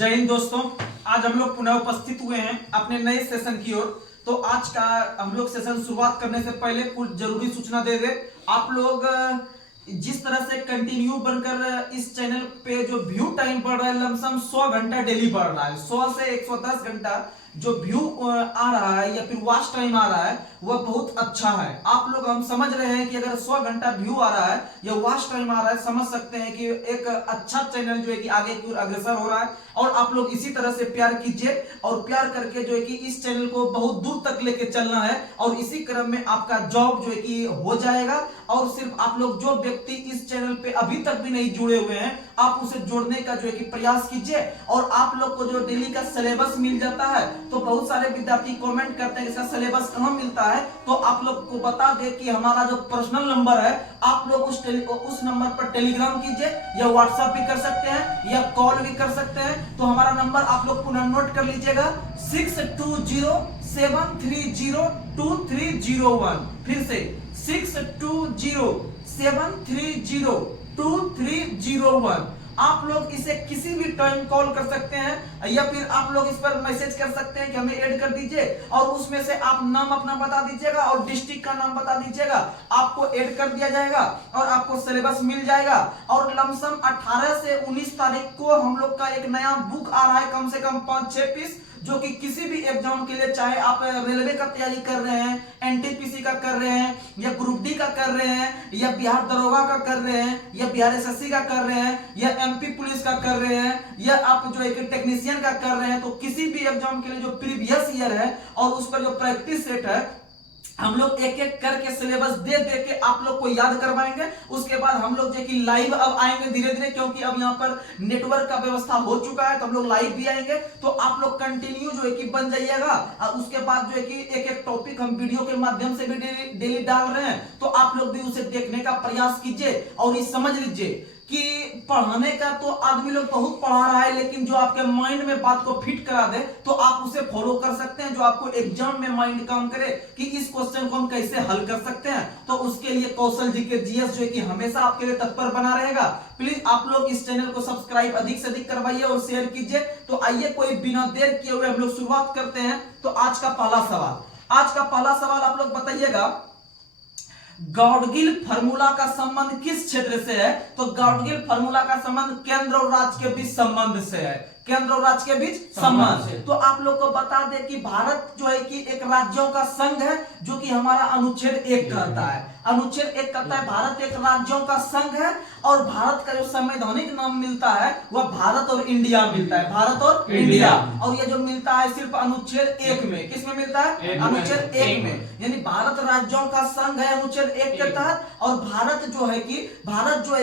जय हिंद दोस्तों, आज हम लोग पुनः उपस्थित हुए हैं अपने नए सेशन की ओर। तो आज का हम लोग सेशन शुरुआत करने से पहले कुछ जरूरी सूचना दे दे। आप लोग जिस तरह से कंटिन्यू बनकर इस चैनल पे जो व्यू टाइम बढ़ रहा है, लमसम 100 घंटा डेली बढ़ रहा है। 100 से 110 घंटा जो व्यू आ रहा है या फिर वॉच टाइम आ रहा है वह बहुत अच्छा है। आप लोग हम समझ रहे हैं कि अगर 100 घंटा व्यू आ रहा है या वॉच टाइम आ रहा है, समझ सकते हैं कि एक अच्छा चैनल जो है कि आगे की ओर अग्रसर हो रहा है। और आप लोग इसी तरह से प्यार कीजिए और प्यार करके जो है कि इस चैनल को बहुत दूर तक लेके चलना है। और इसी क्रम में आपका जॉब जो है कि हो जाएगा। और सिर्फ आप लोग जो व्यक्ति इस चैनल पे अभी तक भी नहीं जुड़े हुए हैं, आप उसे जोड़ने का जो है कि प्रयास कीजिए। और आप लोग को जो डेली का सिलेबस मिल जाता है, तो बहुत सारे विद्यार्थी कमेंट करते हैं इसका सिलेबस कहां मिलता है। तो आप लोग को बता दे कि हमारा जो पर्सनल नंबर है, आप लोग उस नंबर पर टेलीग्राम कीजिए या व्हाट्सएप भी कर सकते हैं या कॉल भी कर सकते हैं। तो हमारा नंबर आप लोग पुनः नोट कर लीजिएगा 6207302301। फिर से 6207302301। आप लोग इसे किसी भी टाइम कॉल कर सकते हैं या फिर आप लोग इस पर मैसेज कर सकते हैं कि हमें ऐड कर दीजिए। और उसमें से आप नाम अपना बता दीजिएगा और डिस्ट्रिक्ट का नाम बता दीजिएगा, आपको ऐड कर दिया जाएगा और आपको सिलेबस मिल जाएगा। और लमसम 18 से 19 तारीख को हम लोग का एक नया बुक आ रहा है, कम से कम 5-6 पीस, जो कि किसी भी एग्जाम के लिए, चाहे आप रेलवे का तैयारी कर रहे हैं, एनटीपीसी का कर रहे हैं, या ग्रुप डी का कर रहे हैं, या बिहार दरोगा का कर रहे हैं, या बिहार एसएससी का कर रहे हैं, या एमपी पुलिस का कर रहे हैं, या आप जो एक टेक्नीशियन का कर रहे हैं, तो किसी भी एग्जाम के लिए जो प्रीवियस ईयर है और उस पर जो प्रैक्टिस सेट है, हम लोग एक एक करके सिलेबस दे के आप लोग को याद करवाएंगे। उसके बाद हम लोग जो कि लाइव अब आएंगे धीरे धीरे, क्योंकि अब यहाँ पर नेटवर्क का व्यवस्था हो चुका है, तो हम लोग लाइव भी आएंगे। तो आप लोग कंटिन्यू जो है कि बन जाइएगा। उसके बाद जो है कि एक एक टॉपिक हम वीडियो के माध्यम से भी डेली डाल रहे हैं, तो आप लोग भी उसे देखने का प्रयास कीजिए। और ये समझ लीजिए कि पढ़ाने का तो आदमी लोग बहुत पढ़ा रहा है, लेकिन जो आपके माइंड में बात को फिट करा दे तो आप उसे फॉलो कर सकते हैं। जो आपको एग्जाम में माइंड काम करे कि इस क्वेश्चन को हम कैसे हल कर सकते हैं, तो उसके लिए कौशल जी के जीएस जो है कि हमेशा आपके लिए तत्पर बना रहेगा। प्लीज आप लोग इस चैनल को सब्सक्राइब अधिक से अधिक करवाइए और शेयर कीजिए। तो आइए, कोई बिना देर किए हुए हम लोग शुरुआत करते हैं। तो आज का पहला सवाल आप लोग बताइएगा, गॉडगिल फार्मूला का संबंध किस क्षेत्र से है? तो गॉडगिल फार्मूला का संबंध केंद्र और राज्य के बीच संबंध से है। केंद्र और राज्य के बीच संबंध। तो आप लोग को बता दें कि भारत जो है कि एक राज्यों का संघ है, जो कि हमारा अनुच्छेद 1 कहता है। अनुच्छेद 1 कहता है भारत एक राज्यों का संघ है। और भारत का जो संवैधानिक नाम मिलता है वह भारत और इंडिया मिलता है, भारत और इंडिया। और ये जो मिलता है सिर्फ अनुच्छेद 1 में। किस में मिलता है? अनुच्छेद 1 में। यानी भारत राज्यों का संघ है अनुच्छेद 1 के तहत। और भारत जो है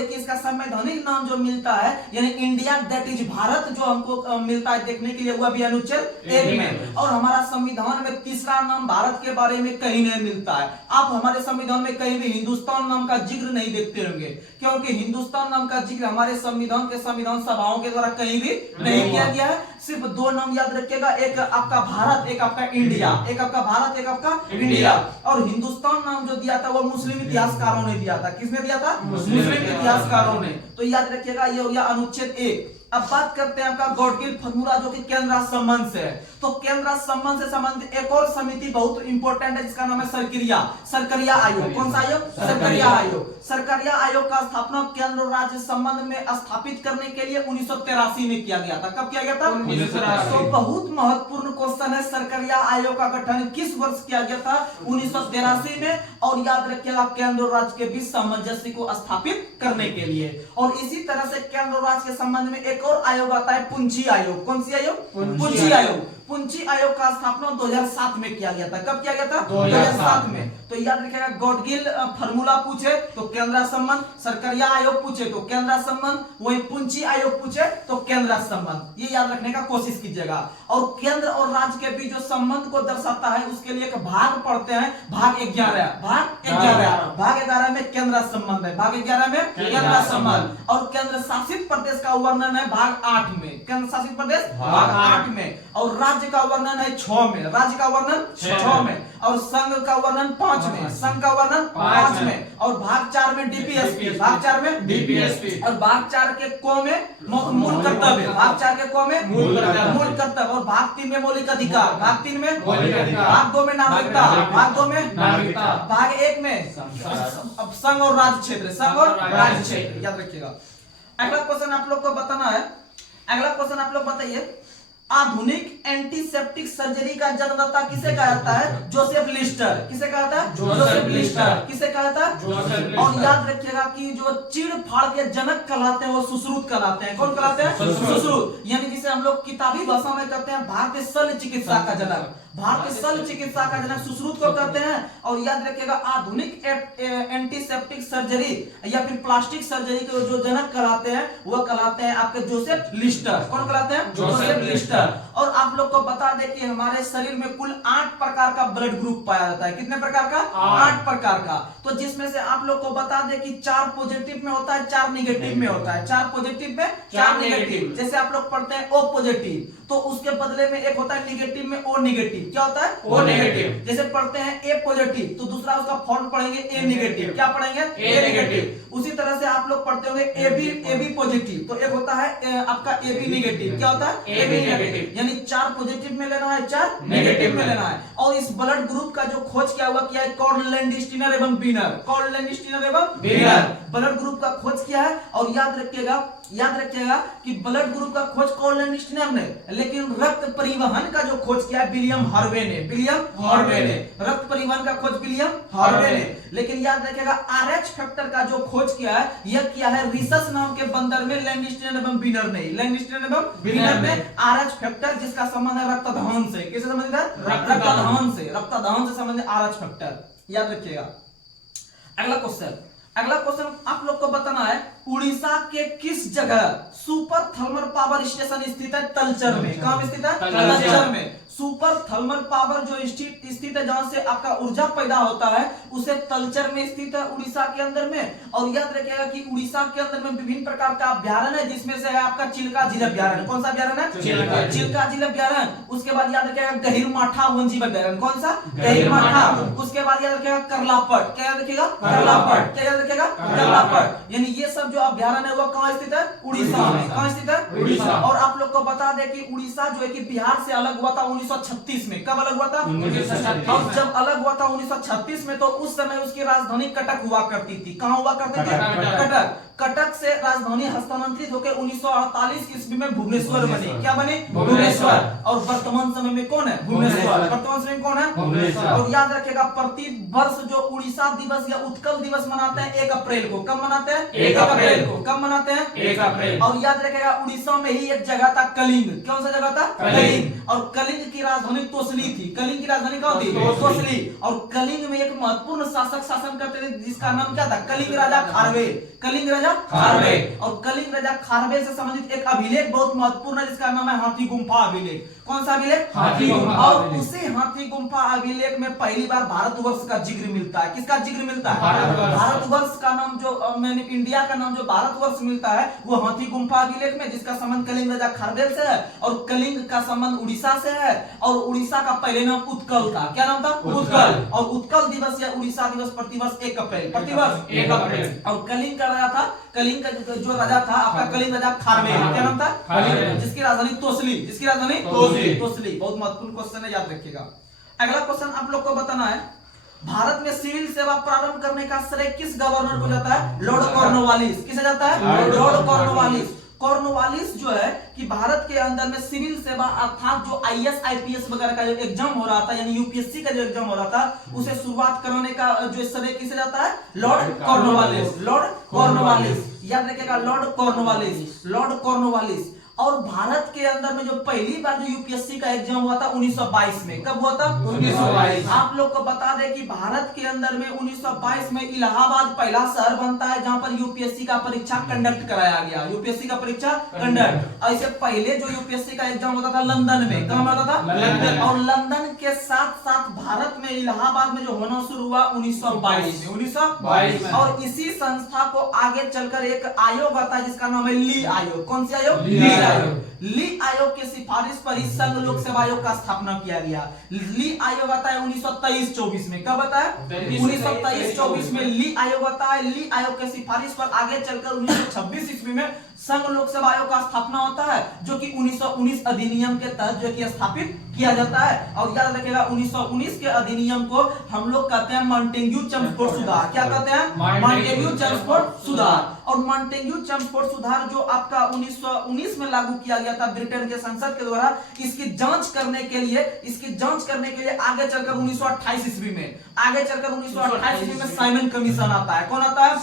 कि इसका संवैधानिक नाम जो मिलता है, यानी इंडिया, दैट इज भारत, जो हमको मिलता है देखने के लिए, वह भी अनुच्छेद 1 में। और हमारा संविधान में तीसरा नाम भारत के बारे में कहीं नहीं मिलता है। आप हमारे संविधान में कहीं भी हिंदुस्तान नाम का जिक्र नहीं देखते होंगे, क्योंकि हिंदुस्तान नाम का जिक्र हमारे संविधान सभाओं के द्वारा कहीं भी नहीं किया गया है। सिर्फ 2 नाम याद रखिएगा, एक आपका भारत, एक आपका इंडिया। एक आपका भारत, एक आपका इंडिया। और हिंदुस्तान नाम जो दिया था वो मुस्लिम इतिहासकारों ने दिया था। किसने दिया था? मुस्लिम इतिहासकारों ने। तो याद रखिएगा, ये हो गया अनुच्छेद 1। अब बात करते हैं आपका गॉडगिल फार्मूला, जो कि केंद्र संबंध से है। तो केंद्र संबंध से संबंधित एक और समिति बहुत इंपॉर्टेंट है, जिसका नाम है सरकरिया आयोग। कौन सा आयोग? सरकरिया आयोग। सरकरिया आयोग का स्थापना केंद्र और राज्य संबंध में स्थापित करने के लिए 1983 में किया गया था। कब किया गया था? 1983। तो बहुत महत्वपूर्ण क्वेश्चन है, सरकरिया आयोग का गठन किस वर्ष किया गया था? 1983 में। और याद रखिएगा, केंद्र और राज्य के बीच सामंजस्य को स्थापित करने के लिए। और इसी तरह से केंद्र और राज्य के संबंध में एक और आयोग आता है, पुंछी आयोग। कौन सी आयोग? पुंछी आयोग। पुंछी आयोग का स्थापना 2007 में किया गया था। कब किया गया था? 2007 में। तो याद रखिएगा, गॉडगिल फार्मूला पूछे तो केंद्र संबंध, सरकरिया आयोग पूछे तो केंद्र संबंध, वही पुंछी आयोग पूछे तो केंद्र संबंध। ये याद रखने का कोशिश कीजिएगा। और केंद्र और राज्य के बीच जो संबंध को दर्शाता है, उसके लिए एक भाग पढ़ते हैं, भाग 11। भाग 11 में केंद्र संबंध है। भाग 11 में केंद्र संबंध। और केंद्र शासित प्रदेश का वर्णन है भाग 8 में। केंद्र शासित प्रदेश भाग 8 में। और राज्य का वर्णन है 6 में। राज्य का वर्णन 6 में। और संघ का वर्णन 5 5 में, संघ का वर्णन 5 में, और भाग 4 में डीपीएसपी, भाग 4 में डीपीएसपी, और भाग 4 के को में मूल कर्तव्य, भाग 4 के को में मूल कर्तव्य, और भाग 3 में मौलिक अधिकार, भाग 3 में मौलिक अधिकार, भाग 2 में नागरिकता, भाग 2 में नागरिकता, भाग 1 में संघ और राज्य क्षेत्र, संघ और राज्य क्षेत्र, याद रखिएगा। अगला क्वेश्चन आप लोग को बताना है, अगला क्वेश्चन आप लोग बताइए, आधुनिक एंटीसेप्टिक सर्जरी का जन्मदाता किसे कहा जाता है? Joseph Lister. किसे कहा जाता है? Joseph Lister. किसे कहा जाता है? और याद रखिएगा कि जो चीड़ फाड़ के जनक कहलाते हैं वो सुश्रुत कहलाते हैं। कौन कहलाते हैं? सुश्रुत, यानी जिसे हम लोग किताबी भाषा में कहते हैं भारतीय शल्य चिकित्सा का जनक, भारतीय शल्य चिकित्सा का जनक सुश्रुत को कहते हैं। और याद रखिएगा आधुनिक एंटीसेप्टिक सर्जरी या फिर प्लास्टिक सर्जरी के जो जनक कहलाते हैं वो कहलाते हैं आपके जोसेफ लिस्टर। कौन कहलाते हैं? Joseph Lister. और आप लोग को बता दें कि हमारे शरीर में कुल 8 प्रकार का ब्लड ग्रुप पाया जाता है। कितने प्रकार का? 8 प्रकार का। तो जिसमें से आप लोग को बता दें कि 4 पॉजिटिव में होता है, 4 निगेटिव में होता है। 4 पॉजिटिव में 4 निगेटिव। जैसे आप लोग पढ़ते हैं ओ पॉजिटिव, तो उसके बदले में एक होता है निगेटिव में ओ नेगेटिव। क्या होता है? O negative. जैसे पढ़ते हैं ए पॉजिटिव, तो दूसरा उसका फॉर्म पढ़ेंगे ए नेगेटिव। क्या पढ़ेंगे? ए नेगेटिव। उसी तरह से आप लोग पढ़ते होंगे ए बी पॉजिटिव, तो एक होता है आपका ए बी नेगेटिव। क्या होता है? A B negative. यानी 4 पॉजिटिव में लेना है, 4 नेगेटिव में लेना है। और इस ब्लड ग्रुप का जो खोज किया हुआ किया है कॉर्ड लैंडस्टीनर एवं बीनर, कॉर्ड लैंडस्टीनर एवं बीनर ब्लड ग्रुप का खोज किया है। और याद रखिएगा कि ब्लड ग्रुप का खोज कॉर्ड लैंडस्टीनर ने, लेकिन रक्त परिवहन का जो खोज किया है विलियम हार्वे ने, विलियम हार्वे ने। रक्त परिवहन का खोज विलियम हार्वे ने। लेकिन याद रखिएगा आरएच फैक्टर का जो खोज किया है यह किया है रिसस नाम के बंदर में, लैंडस्टीनर एवं बीनर ने। लैंडस्टीनर एवं बीनर में आरएच फैक्टर जिसका संबंध है रक्तदान से। किससे संबंधित है? रक्तदान से। रक्तदान से संबंधित आरएच फैक्टर, याद रखिएगा। अगला क्वेश्चन आप लोग को बताना है, उड़ीसा के किस जगह सुपर थर्मल पावर स्टेशन स्थित है? तलचर में। कहां स्थित है? तलचर में। सुपर थर्मल पावर जो स्थित है जहां से आपका ऊर्जा पैदा होता है उसे तलचर में स्थित है उड़ीसा के अंदर में। और याद रखिएगा कि उड़ीसा के अंदर में विभिन्न प्रकार का अभ्यारण्य है, जिसमें से है आपका चिल्का झील अभ्यारण्य। कौन सा अभ्यारण्य है? चिल्का झील अभ्यारण्य। उसके बाद याद रखिएगा गहिरमाठा वन्यजीव अभ्यारण्य। कौन सा? गहिरमाठा। उसके बाद याद रखिएगा करलापट। क्या याद रखिएगा? करलापट। क्या याद रखिएगा? करलापट। यानी ये सब जो अभ्यारण्य है वो कहां स्थित है? उड़ीसा में। कहां स्थित है? उड़ीसा। और आप लोग को बता दें कि उड़ीसा जो है कि बिहार से अलग हुआ था 1936 में। कब अलग हुआ था? 1936। और जब अलग हुआ था 1936 में तो उस समय उसकी राजधानी कटक हुआ करती थी। कहां हुआ करती थी? कटक। कटक से राजधानी हस्तांतरित होकर 1948 ईस्वी में भुवनेश्वर बनी। क्या बनी? भुवनेश्वर। और वर्तमान समय में कौन है? भुवनेश्वर। वर्तमान समय में कौन है? भुवनेश्वर। और याद रखिएगा प्रति वर्ष जो उड़ीसा दिवस या उत्कल दिवस मनाते हैं 1 अप्रैल को। कब मनाते हैं? 1 अप्रैल को। कब मनाते हैं? 1 अप्रैल। और याद रखिएगा उड़ीसा में ही एक जगह था कलिंग। कौन सा जगह था? कलिंग। और कलिंग की राजधानी तोसली थी। कलिंग की राजधानी कौन थी? तोसली। और कलिंग में एक महत्वपूर्ण शासक शासन करते थे जिसका नाम क्या था? कलिंग राजा खारवे। कलिंग राजा खारवे। और कलिंग राजा खारवे से संबंधित एक अभिलेख बहुत महत्वपूर्ण है जिसका नाम है हाथी गुम्फा अभिलेख। कौन सा अभिलेख? हाथी गुम्फा। और उसी हाथी गुम्फा अभिलेख में पहली बार भारतवर्ष का जिक्र मिलता है। किसका जिक्र मिलता है? भारतवर्ष का नाम जो मैंने इंडिया का नाम जो भारतवर्ष मिलता है वो हाथी गुम्फा अभिलेख में, जिसका संबंध कलिंग राजा खारवेल से है। और कलिंग का संबंध उड़ीसा से है। और उड़ीसा का पहले नाम उत्कल था। क्या नाम था? उत्कल। और उत्कल दिवस या उड़ीसा दिवस प्रतिवर्ष 1 अप्रैल, प्रतिवर्ष 1 अप्रैल। और कलिंग का राजा था, कलिंग का जो राजा था आपका कलिंग राजा खारवे। क्या नाम था? खारवे। जिसकी राजधानी तोसली। जिसकी राजधानी तोसली। बहुत महत्वपूर्ण क्वेश्चन है, याद रखिएगा। अगला क्वेश्चन आप लोग को बताना है, भारत में सिविल सेवा प्रारंभ करने का श्रेय किस गवर्नर को जाता है? Lord Cornwallis. किसे जाता है? Lord Cornwallis. कॉर्नवालिस जो है कि भारत के अंदर में सिविल सेवा अर्थात जो आईएएस आईपीएस वगैरह का जो एग्जाम हो रहा था यानी यूपीएससी का जो एग्जाम हो रहा था उसे शुरुआत कराने का जो श्रेय किसे जाता है? Lord Cornwallis. लॉर्ड कॉर्नवालिस, याद रखिएगा, लॉर्ड कॉर्नवालिस। Lord Cornwallis. और भारत के अंदर में जो पहली बार जो यूपीएससी का एग्जाम हुआ था 1922 में। कब हुआ था? 1922। आप लोग को बता दें कि भारत के अंदर में 1922 में इलाहाबाद पहला शहर बनता है जहां पर यूपीएससी का परीक्षा कंडक्ट कराया गया। यूपीएससी का परीक्षा कंडक्ट। ऐसे पहले जो यूपीएससी का एग्जाम होता था लंदन में। कहां होता था? लंदन। और लंदन के साथ साथ भारत में इलाहाबाद में जो होना शुरू हुआ 1922 में। 1922 में। और इसी संस्था को आगे चलकर एक आयोग आता है जिसका नाम है ली आयोग। कौन सी आयोग? ली आयोग। ली आयोग के सिफारिश पर ही संघ लोक सेवा आयोग का स्थापना किया गया। ली आयोग आता है 1923-24 में। कब आता है? 1923-24 में ली आयोग आता है। ली आयोग के सिफारिश पर आगे चलकर 1926 ईस्वी में संघ लोक सेवा आयोग का स्थापना होता है, जो कि 1919 अधिनियम के तहत जो कि स्थापित किया जाता है। और याद रखिएगा 1919 के अधिनियम को हम लोग कहते हैं मॉन्टेग्यू चेम्सफोर्ड सुधार। क्या कहते हैं? मॉन्टेग्यू चेम्सफोर्ड सुधार। और मॉन्टेग्यू चेम्सफोर्ड सुधार जो आपका 1919 में लागू किया गया था ब्रिटेन के संसद के द्वारा, इसकी जांच करने के लिए आगे चलकर 1928 ईस्वी में साइमन कमीशन आता है। कौन आता है?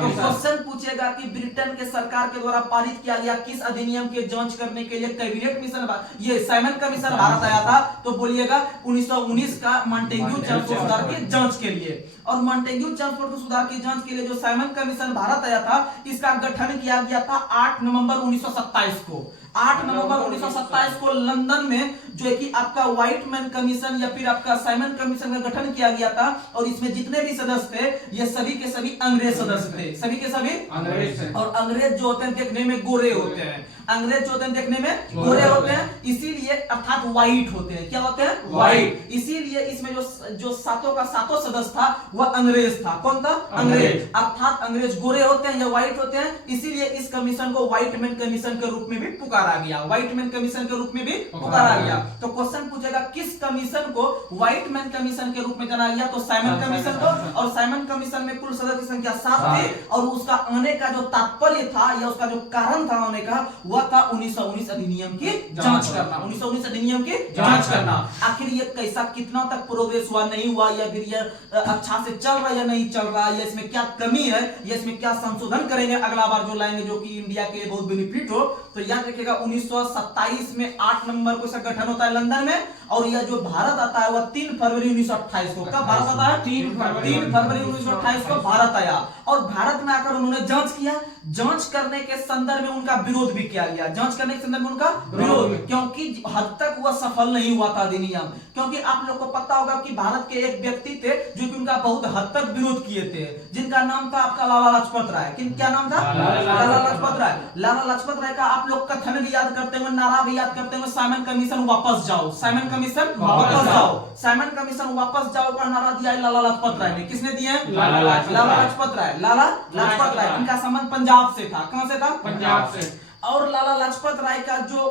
तो क्वेश्चन पूछेगा कि ब्रिटेन के सरकार के द्वारा पारित किया गया किस अधिनियम के जांच करने के लिए कैबिनेट मिशन, ये साइमन कमीशन भारत आया था, तो बोलिएगा 1919 का मॉन्टेग्यू चेम्सफोर्ड सुधार की जांच के लिए। और मॉन्टेग्यू चेम्सफोर्ड सुधार की जांच के लिए जो साइमन कमीशन भारत आया था, इसका गठन किया गया था 8 नवंबर 1927 को। 8 नवंबर 1927 को लंदन में जो है कि आपका व्हाइटमैन कमीशन या फिर आपका साइमन कमीशन का गठन किया गया था। और इसमें जितने भी सदस्य थे, ये सभी के सभी अंग्रेज सदस्य थे। सभी के सभी अंग्रेज। और अंग्रेज जो होते हैं देखने में गोरे होते हैं। अंग्रेज जो होते हैं देखने में गोरे होते हैं, इसीलिए अर्थात व्हाइट होते हैं। क्या होते हैं? व्हाइट। इसीलिए इसमें जो सातों का सातों सदस्य था वह अंग्रेज था। कौन था? अंग्रेज। अर्थात अंग्रेज गोरे होते हैं या व्हाइट होते हैं, इसीलिए इस कमीशन को व्हाइटमैन कमीशन के रूप में भी पुकारा गया। व्हाइटमैन कमीशन के रूप में भी पुकारा गया। तो क्वेश्चन पूछेगा किस कमीशन को व्हाइटमैन कमीशन के रूप में जाना गया? तो साइमन कमीशन को। और साइमन कमीशन में कुल सदस्य की संख्या 7 थी। और उसका आने का जो तात्पर्य था या उसका जो कारण था आने का, वह था 1919 अधिनियम की जांच करना। 1919 अधिनियम की जांच करना। आखिर ये कैसा, कितना तक प्रोग्रेस हुआ, नहीं हुआ, या फिर ये अच्छा से चल रहा है या नहीं चल रहा है, या इसमें क्या कमी है, या इसमें क्या संशोधन करेंगे अगला बार जो लाएंगे, जो कि इंडिया के लिए बहुत बेनिफिट हो। तो याद रखिएगा 1927 में 8 नवंबर को इसका गठन होता है लंदन में। और यह जो भारत आता है वह 3 फरवरी 1928 को। कब भारत आता है? 3 फरवरी 1928 को भारत आया। और भारत में आकर उन्होंने जांच किया। जांच करने के संदर्भ में उनका विरोध भी किया गया। जांच करने के संदर्भ में उनका विरोध, क्योंकि हद तक वह सफल नहीं हुआ था अधिनियम। क्योंकि आप लोग को पता होगा कि भारत के एक व्यक्ति थे जो कि उनका बहुत हद तक विरोध किए थे, जिनका नाम था आपका लाला लाजपत राय। क्या नाम था? लाला लाजपत राय। लाला लाजपत राय का आप लोग कथन भी याद करते हैं, नारा भी याद करते हैं, साइमन कमीशन वापस जाओ, साइमन कमीशन वापस जाओ, साइमन कमीशन वापस जाओ का नारा दिया है लाला लाजपत राय ने। किसने दिया? लाला लाजपत राय। लाला लाजपत राय, इनका संबंध पंजाब से था। कहां से था? पंजाब से। और लाला लाजपत राय का जो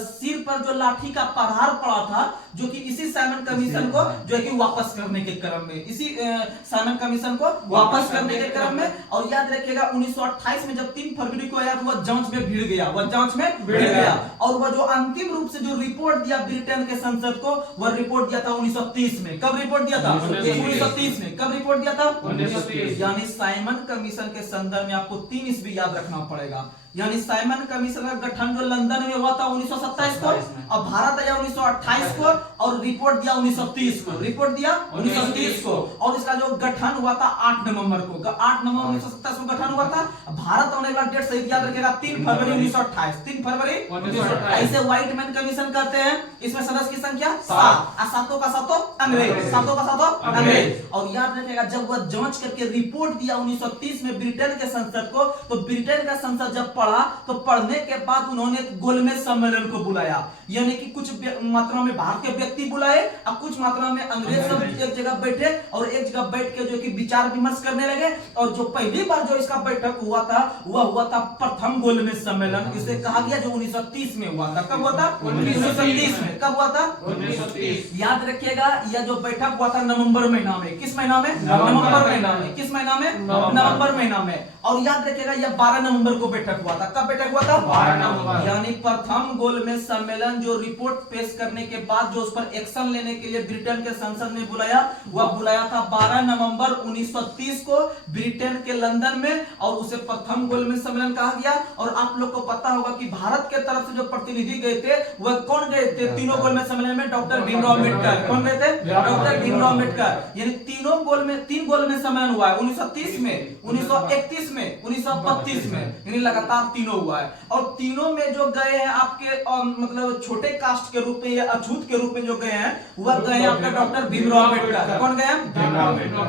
सिर पर जो लाठी का प्रहार पड़ा था, जो कि इसी साइमन कमीशन को जो है कि वापस करने के क्रम में, इसी साइमन कमीशन को वापस करने के क्रम में। और याद रखिएगा 1928 में जब 3 फरवरी को आया तो वह जांच में भिड़ गया। और वह जो अंतिम रूप से जो रिपोर्ट दिया ब्रिटेन के संसद को, वह रिपोर्ट दिया था 1930 में। कब रिपोर्ट दिया था? 1930 में। कब रिपोर्ट दिया था? 1930। यानी साइमन कमीशन के संदर्भ में आपको 3 ईस्वी याद रखना पड़ेगा। यानी साइमन कमीशन का गठन जो लंदन में हुआ था 1927 को, और भारत आया 1928 को, और रिपोर्ट दिया 1930 को। रिपोर्ट दिया 1930 को। और इसका जो गठन हुआ था 8 नवंबर को। 8 नवंबर 1927 को गठन हुआ था। भारत आने का डेट सही याद रखिएगा 3 फरवरी 1928। 3 फरवरी 1928। ऐसे व्हाइटमैन कमीशन कहते हैं। इसमें सदस्य की संख्या 7, सातों का सातों अंग्रेज। सातों का सातों अंग्रेज। और याद रखिएगा जब वह जांच करके रिपोर्ट दिया 1930 में ब्रिटेन के संसद को, तो ब्रिटेन का संसद जब तो पढ़ने के बाद उन्होंने गोलमेज सम्मेलन को बुलाया। यानी कि कुछ मात्रा में बाहर के व्यक्ति बुलाए और कुछ मात्रा में अंग्रेज सब एक जगह बैठे और एक जगह बैठ के जो कि विचार विमर्श करने लगे। और जो पहली बार जो इसका बैठक हुआ था वह हुआ था प्रथम गोलमेज सम्मेलन, इसे कहा गया, जो 1930 में हुआ था। कब हुआ था? 1930 में। कब हुआ था? 1930। याद रखिएगा यह जो बैठक हुआ था नवंबर महीना में। किस महीना में? नवंबर महीना में। किस महीना में? नवंबर महीना में। और याद रखिएगा यह 12 नवंबर को बैठक हुआ था। कब बैठक हुआ था? 12 नवंबर। यानी प्रथम गोलमेज सम्मेलन जो रिपोर्ट पेश करने के बाद जो उस पर एक्शन लेने के लिए ब्रिटेन के संसद ने बुलाया, वह बुलाया था 12 नवंबर 1930 को ब्रिटेन के लंदन में, और उसे प्रथम गोलमेज सम्मेलन कहा गया। और आप लोग को पता होगा कि भारत के तरफ से जो प्रतिनिधि गए थे वह कौन गए थे तीनों गोलमेज सम्मेलन में? डॉक्टर भीमराव अम्बेडकर। कौन गए थे? डॉक्टर भीमराव अम्बेडकर। यानी तीन गोलमेज सम्मेलन हुआ है 1930 में, 1931 में, 1932 में, यानी लगातार तीनों हुआ है। और तीनों में जो गए हैं आपके मतलब छोटे छोटे कास्ट के रूप में या अछूत के रूप में जो गए हैं वह गए हैं आपका डॉक्टर भीमराव अम्बेडकर। कौन गए हैं?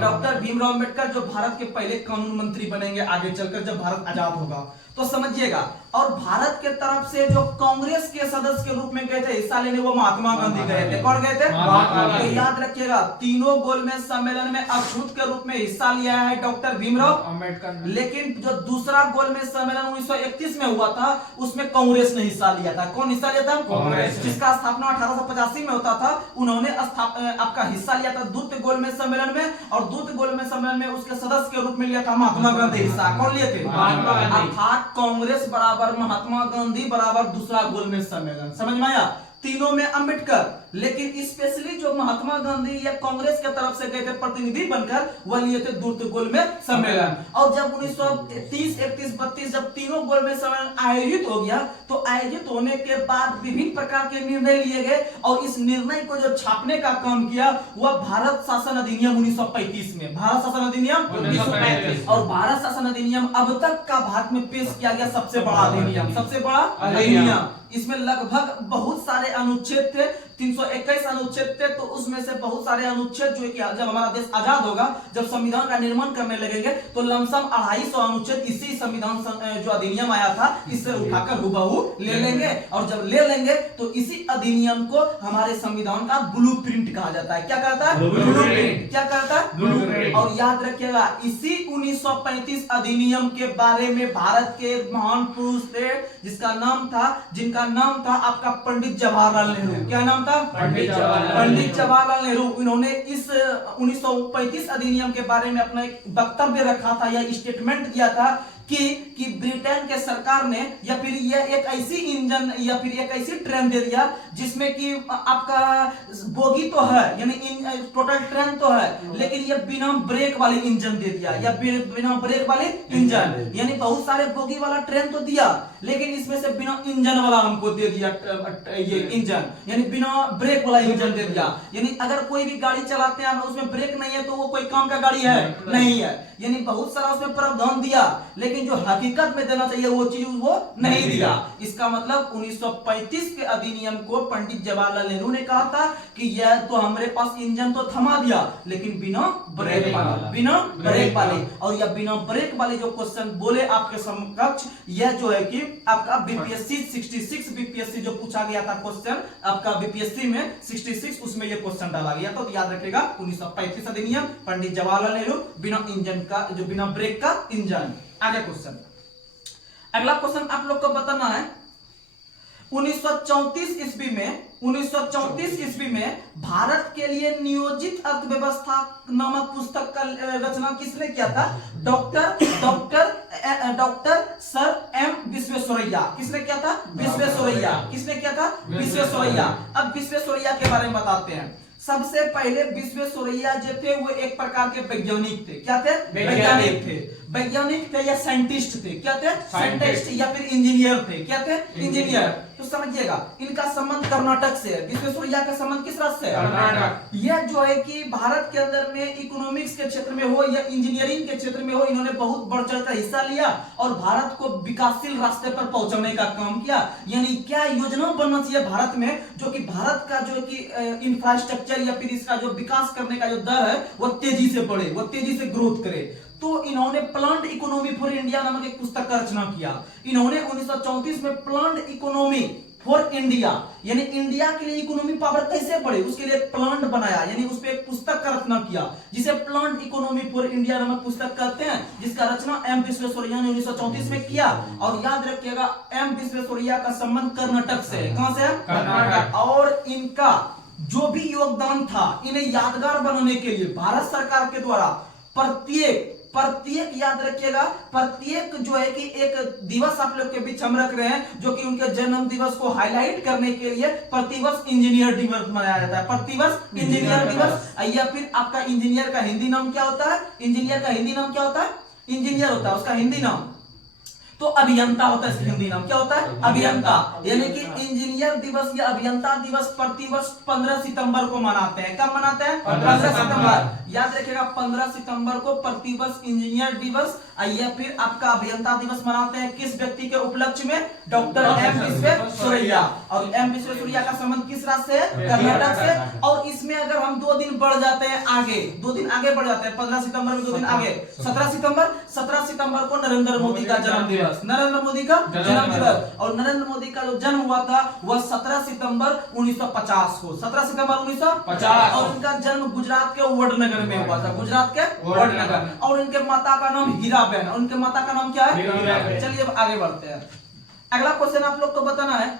डॉक्टर भीमराव अम्बेडकर, जो भारत के पहले कानून मंत्री बनेंगे आगे चलकर जब भारत आजाद होगा। तो समझिएगा, और भारत के तरफ से जो कांग्रेस के सदस्य के रूप में गए थे हिस्सा लेने, वो महात्मा गांधी गए थे। कौन गए थे? तो याद रखिएगा, तीनों गोलमेज सम्मेलन में अछूत के रूप में हिस्सा लिया है डॉक्टर भीमराव अम्बेडकर। लेकिन जो दूसरा गोलमेज सम्मेलन 1931 में हुआ था उसमें कांग्रेस ने हिस्सा लिया था। कौन हिस्सा लिया था? कांग्रेस, जिसका स्थापना 1885 में होता था। उन्होंने आपका हिस्सा लिया था द्वितीय गोलमेज सम्मेलन में, और द्वितीय गोलमेज सम्मेलन में उसके सदस्य के रूप में लिया था महात्मा गांधी हिस्सा। कौन लिए थे? अर्थात कांग्रेस बराबर महात्मा गांधी बराबर दूसरा गोलमेज सम्मेलन। समझ में आया? तीनों में अम्बेडकर, लेकिन स्पेशली जो महात्मा गांधी या कांग्रेस के तरफ से गए थे प्रतिनिधि बनकर, वह लिए थे द्वितीय गोलमेज सम्मेलन। और जब 1930, 31, 32 जब तीनों गोलमेज सम्मेलन आयोजित हो गया, तो आयोजित होने के बाद विभिन्न प्रकार के निर्णय लिए गए, और इस निर्णय को जो छापने का काम किया वह भारत शासन अधिनियम 1935 में, भारत शासन अधिनियम 1935। और भारत शासन अधिनियम अब तक का भारत में पेश किया गया सबसे बड़ा अधिनियम, सबसे बड़ा अधिनियम। इसमें लगभग बहुत सारे अनुच्छेद थे, 321 अनुच्छेद थे। तो उसमें से बहुत सारे अनुच्छेद जो है कि जब हमारा देश आजाद होगा, जब संविधान का निर्माण करने लगेंगे, तो लमसम 250 अनुच्छेद इसी संविधान जो अधिनियम आया था इससे उठाकर हुबहू ले लेंगे। और जब ले लेंगे तो इसी अधिनियम को हमारे संविधान का ब्लूप्रिंट कहा जाता है। क्या कहता है? ब्लूप्रिंट। क्या कहता है? ब्लूप्रिंट। और याद रखिएगा, इसी 1935 अधिनियम के बारे में भारत के महान पुरुष थे जिनका नाम था आपका पंडित जवाहरलाल नेहरू। क्या नाम था? पंडित जवाहरलाल नेहरू। इन्होंने इस 1935 अधिनियम के बारे में अपना एक वक्तव्य रखा था, या स्टेटमेंट दिया था कि ब्रिटेन के सरकार ने या फिर यह एक ऐसी इंजन या फिर एक ऐसी ट्रेन दे दिया जिसमें कि आपका बोगी तो है, यानी टोटल ट्रेन तो है, लेकिन ये बिना ब्रेक वाली इंजन दे दिया, या बिना ब्रेक वाली इंजन, यानी बहुत सारे बोगी वाला ट्रेन तो दिया, लेकिन इसमें से बिना इंजन वाला हमको दे दिया, ये इंजन यानी बिना ब्रेक वाला इंजन दे दिया। यानी अगर कोई भी गाड़ी चलाते हैं उसमें ब्रेक नहीं है तो वो कोई काम का गाड़ी है नहीं है, यानी बहुत सारा उसमें प्रावधान दिया, लेकिन जो हकीकत में देना चाहिए वो चीज वो नहीं दिया। इसका मतलब 1935 के अधिनियम को पंडित जवाहरलाल नेहरू ने कहा था कि यह तो हमारे पास इंजन तो थमा दिया, लेकिन बिना ब्रेक वाले। और यह बिना ब्रेक वाले जो क्वेश्चन बोले आपके समकक्ष, यह जो है कि आपका बीपीएससी 66 बीपीएससी जो पूछा गया था क्वेश्चन आपका बीपीएससी में 66, उसमें यह क्वेश्चन डाला गया था। तो याद रखिएगा 1935 अधिनियम, पंडित जवाहरलाल नेहरू, बिना इंजन का, जो बिना ब्रेक का इंजन। आगे क्वेश्चन, अगला क्वेश्चन आप लोग को बताना है 1934 ईस्वी में भारत के लिए नियोजित अर्थव्यवस्था नामक पुस्तक का रचना किसने किया था? Doctor sir M Visvesvaraya. किसने किया था? विश्वेश्वरैया। किसने किया था? विश्वेश्वरैया। अब विश्वेश्वरैया के बारे में बताते हैं। सबसे पहले विश्वेश्वरैया जो थे वो एक प्रकार के वैज्ञानिक थे। क्या थे? वैज्ञानिक थे या साइंटिस्ट थे। क्या थे? साइंटिस्ट या फिर इंजीनियर थे। क्या थे? इंजीनियर। तो समझिएगा, इनका संबंध कर्नाटक से है। विश्वेश्वरैया का संबंध किस राज्य से? कर्नाटक। यह जो है कि भारत के अंदर में इकोनॉमिक्स के क्षेत्र में हो या इंजीनियरिंग के क्षेत्र में हो, इन्होंने बहुत बढ़ चढ़ कर हिस्सा लिया और भारत को विकासशील रास्ते पर पहुंचाने का काम किया। यानी क्या योजना बनना चाहिए भारत में, जो कि भारत का जो कि इंफ्रास्ट्रक्चर या फिर इसका जो विकास करने का जो दर है वो तेजी से बढ़े, वो तेजी से ग्रोथ करे। तो इन्होंने प्लान्ड इकोनॉमी फॉर इंडिया नामक एक पुस्तक का रचना किया। इन्होंने 1934 में प्लान्ड इकोनॉमी फॉर इंडिया, यानी इंडिया के लिए इकोनॉमी पावर कैसे बढ़े उसके लिए प्लान बनाया, यानी उस पर एक पुस्तक का रचना किया जिसे प्लान इकोनॉमी फॉर इंडिया नामक पुस्तक कहते हैं, जिसका रचना एम विश्वेश्वरैया ने 1934 में किया। और याद रखिएगा एम विश्वेश्वरैया का संबंध कर्नाटक से है। कहां से है? कर्नाटक। और इनका जो भी योगदान था, इन्हें यादगार बनाने के लिए भारत सरकार के द्वारा प्रत्येक याद रखिएगा, प्रत्येक जो है कि एक दिवस आप लोग के बीच हम रख रहे हैं, जो कि उनके जन्म दिवस को हाईलाइट करने के लिए प्रतिवर्ष इंजीनियर दिवस मनाया जाता है। प्रतिवर्ष इंजीनियर दिवस। या फिर आपका इंजीनियर का हिंदी नाम क्या होता है? इंजीनियर का हिंदी नाम क्या होता है? इंजीनियर होता है उसका हिंदी नाम, तो अभियंता होता है इसका हिंदी नाम। क्या होता है? अभियंता। यानी कि इंजीनियर दिवस या अभियंता दिवस प्रतिवर्ष 15 सितंबर को मनाते हैं। कब मनाते हैं? 15 सितंबर। याद रखिएगा 15 सितंबर को प्रतिवर्ष इंजीनियर दिवस आइए फिर आपका अभियंता दिवस मनाते हैं किस व्यक्ति के उपलक्ष्य में? Doctor M Visvesvaraya. और एम विश्वेश्वरैया का संबंध किस राज्य से? कर्नाटक से। और इसमें अगर हम 2 दिन बढ़ जाते हैं आगे, 2 दिन आगे बढ़ जाते हैं, 15 सितंबर में 2 दिन आगे, 17 सितंबर को नरेंद्र मोदी का जन्म दिवस, नरेंद्र मोदी का जन्म दिवस। और नरेंद्र मोदी का जो जन्म हुआ था वह 17 सितंबर 1950 को, 17 सितंबर 1950। और इनका जन्म गुजरात के वडनगर में हुआ था, गुजरात के वडनगर। और इनके माता का नाम हीराबेन, और उनके माता का नाम क्या है? चलिए अब आगे बढ़ते हैं। अगला क्वेश्चन आप लोग को बताना है,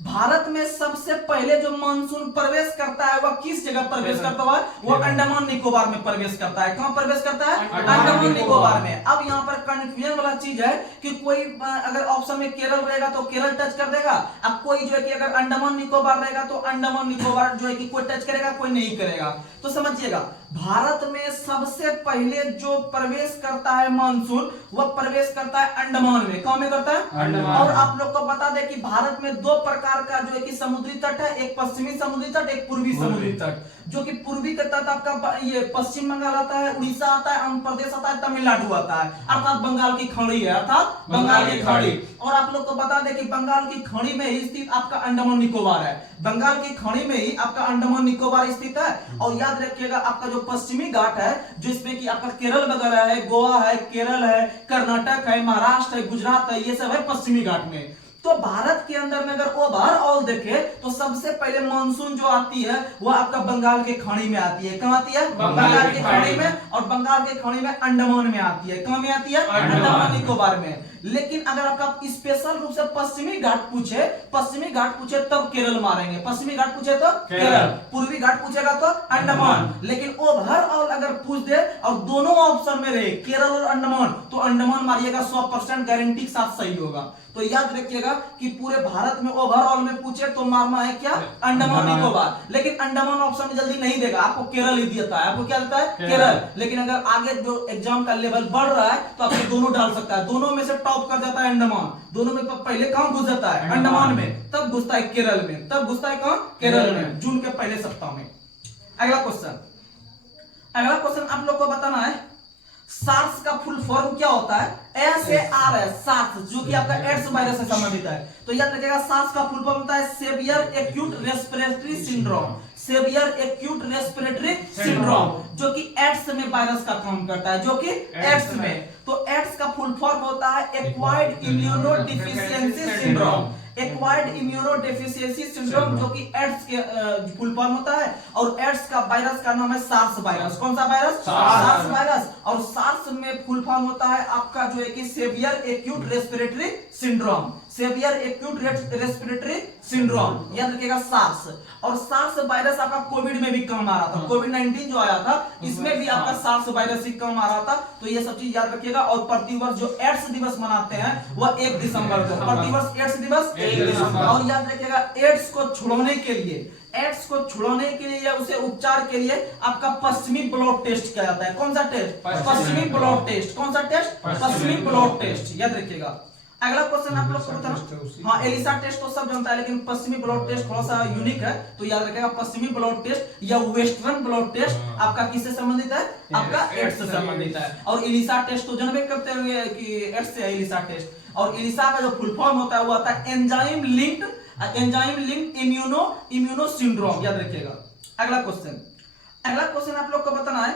भारत में सबसे पहले जो मानसून प्रवेश करता है वह किस जगह प्रवेश करता है? वो अंडमान निकोबार में प्रवेश करता है। कहां प्रवेश करता है? अंडमान निकोबार में। अब यहाँ पर कंफ्यूजन वाला चीज है कि कोई अगर ऑप्शन में केरल रहेगा तो केरल टच कर देगा, अब कोई जो है कि अगर अंडमान निकोबार रहेगा तो अंडमान निकोबार जो है कि कोई टच करेगा, कोई नहीं करेगा। तो समझिएगा, भारत में सबसे पहले जो प्रवेश करता है मानसून वह प्रवेश करता है अंडमान में। कहां में करता है? और आप लोग को बता दें कि भारत में 2 प्रकार का जो है कि समुद्री तट है, एक पश्चिमी समुद्री तट, एक पूर्वी समुद्री तट। जो कि पूर्वी का तट आपका ये पश्चिम बंगाल आता है, उड़ीसा आता है, आंध्र प्रदेश आता है, तमिलनाडु आता है, अर्थात बंगाल की खाड़ी है, अर्थात बंगाल की खाड़ी। और आप लोग को बता दें कि बंगाल की खाड़ी में ही स्थित आपका अंडमान निकोबार है, बंगाल की खाड़ी में ही आपका अंडमान निकोबार स्थित है। और याद रखिएगा आपका जो पश्चिमी घाट है, जिसमें कि आपका केरल वगैरह है, गोवा है, केरल है, कर्नाटक है, महाराष्ट्र है, गुजरात है, ये सब है पश्चिमी घाट में। तो भारत के अंदर में अगर ओवरऑल देखे तो सबसे पहले मानसून जो आती है वो आपका बंगाल के खाड़ी में आती है। कहां आती है? बंगाल के खाड़ी में। और बंगाल के खाड़ी में अंडमान में आती है। कहां में आती है? अंडमान निकोबार में। लेकिन अगर आपका स्पेशल रूप से पश्चिमी घाट पूछे तब केरल मारेंगे, पश्चिमी घाट पूछे तो केरल, पूर्वी घाट पूछेगा तो अंडमान। लेकिन ओवरऑल अगर पूछ दे और दोनों ऑप्शन में रहे केरल और अंडमान, तो अंडमान मारिएगा, 100% गारंटी के साथ सही होगा। तो याद रखिएगा कि पूरे भारत में ओवरऑल में पूछे तो मारना है क्या? अंडमान निकोबार। लेकिन अंडमान ऑप्शन में जल्दी नहीं देगा, आपको केरल ही देता है। आपको क्या देता है? केरल। लेकिन अगर आगे जो एग्जाम का लेवल बढ़ रहा है तो आपको दोनों डाल सकता है, दोनों में से टॉप कर जाता है अंडमान। दोनों में पहले कहां घुस जाता है? अंडमान में, तब घुसता है केरल में, तब घुसता है कहां? केरल में, जून के पहले सप्ताह में। अगला क्वेश्चन आप लोग को बताना है, सार्स का फुल फॉर्म क्या होता है? SARS, सार्स, जो कि आपका एड्स वायरस से संबंधित है। तो याद रखिएगा, सार्स का फुल फॉर्म होता है severe acute respiratory syndrome, severe acute respiratory syndrome, जो कि एड्स में वायरस का काम करता है, जो कि एड्स में। तो एड्स का फुल फॉर्म होता है acquired immunodeficiency syndrome, acquired immunodeficiency syndrome, जो कि एड्स के फुल फॉर्म होता है। और एड्स का वायरस का नाम है सार्स वायरस। कौन सा वायरस? SARS virus. और सार्स में फुल फॉर्म होता है आपका जो है कि severe acute respiratory syndrome, severe acute respiratory syndrome, याद रखिएगा सार्स। और सार्स वायरस आपका कोविड में भी काम आ रहा था, कोविड-19 जो आया था इसमें भी आपका सार्स वायरस ही काम आ रहा था। तो ये सब चीज याद रखिएगा। और प्रतिवर्ष जो एड्स दिवस मनाते हैं वह 1 दिसंबर को, प्रतिवर्ष एड्स दिवस 1 दिसंबर। और याद रखिएगा, एड्स को छुड़ाने के लिए या उसे उपचार के लिए आपका पश्चिमी ब्लड टेस्ट किया जाता है। कौन सा टेस्ट? पश्चिमी ब्लड टेस्ट। कौन सा टेस्ट? पश्चिमी ब्लड टेस्ट, याद रखिएगा। अगला क्वेश्चन आप लोग को बताना, हाँ एलिसा टेस्ट तो सब जानता है, लेकिन पश्चिमी ब्लड टेस्ट थोड़ा सा यूनिक है। तो याद रखिएगा, पश्चिमी ब्लड टेस्ट या वेस्टर्न ब्लड टेस्ट आपका किससे संबंधित है? आपका एड्स से संबंधित है। और एलिसा टेस्ट तो जानबे करते होंगे कि एड्स से है एलिसा टेस्ट। और एलिसा का जो फुल फॉर्म होता है वो आता है एंजाइम लिंक्ड इम्यूनो सिंड्रोम, याद रखिएगा। अगला क्वेश्चन आप लोग को बताना है,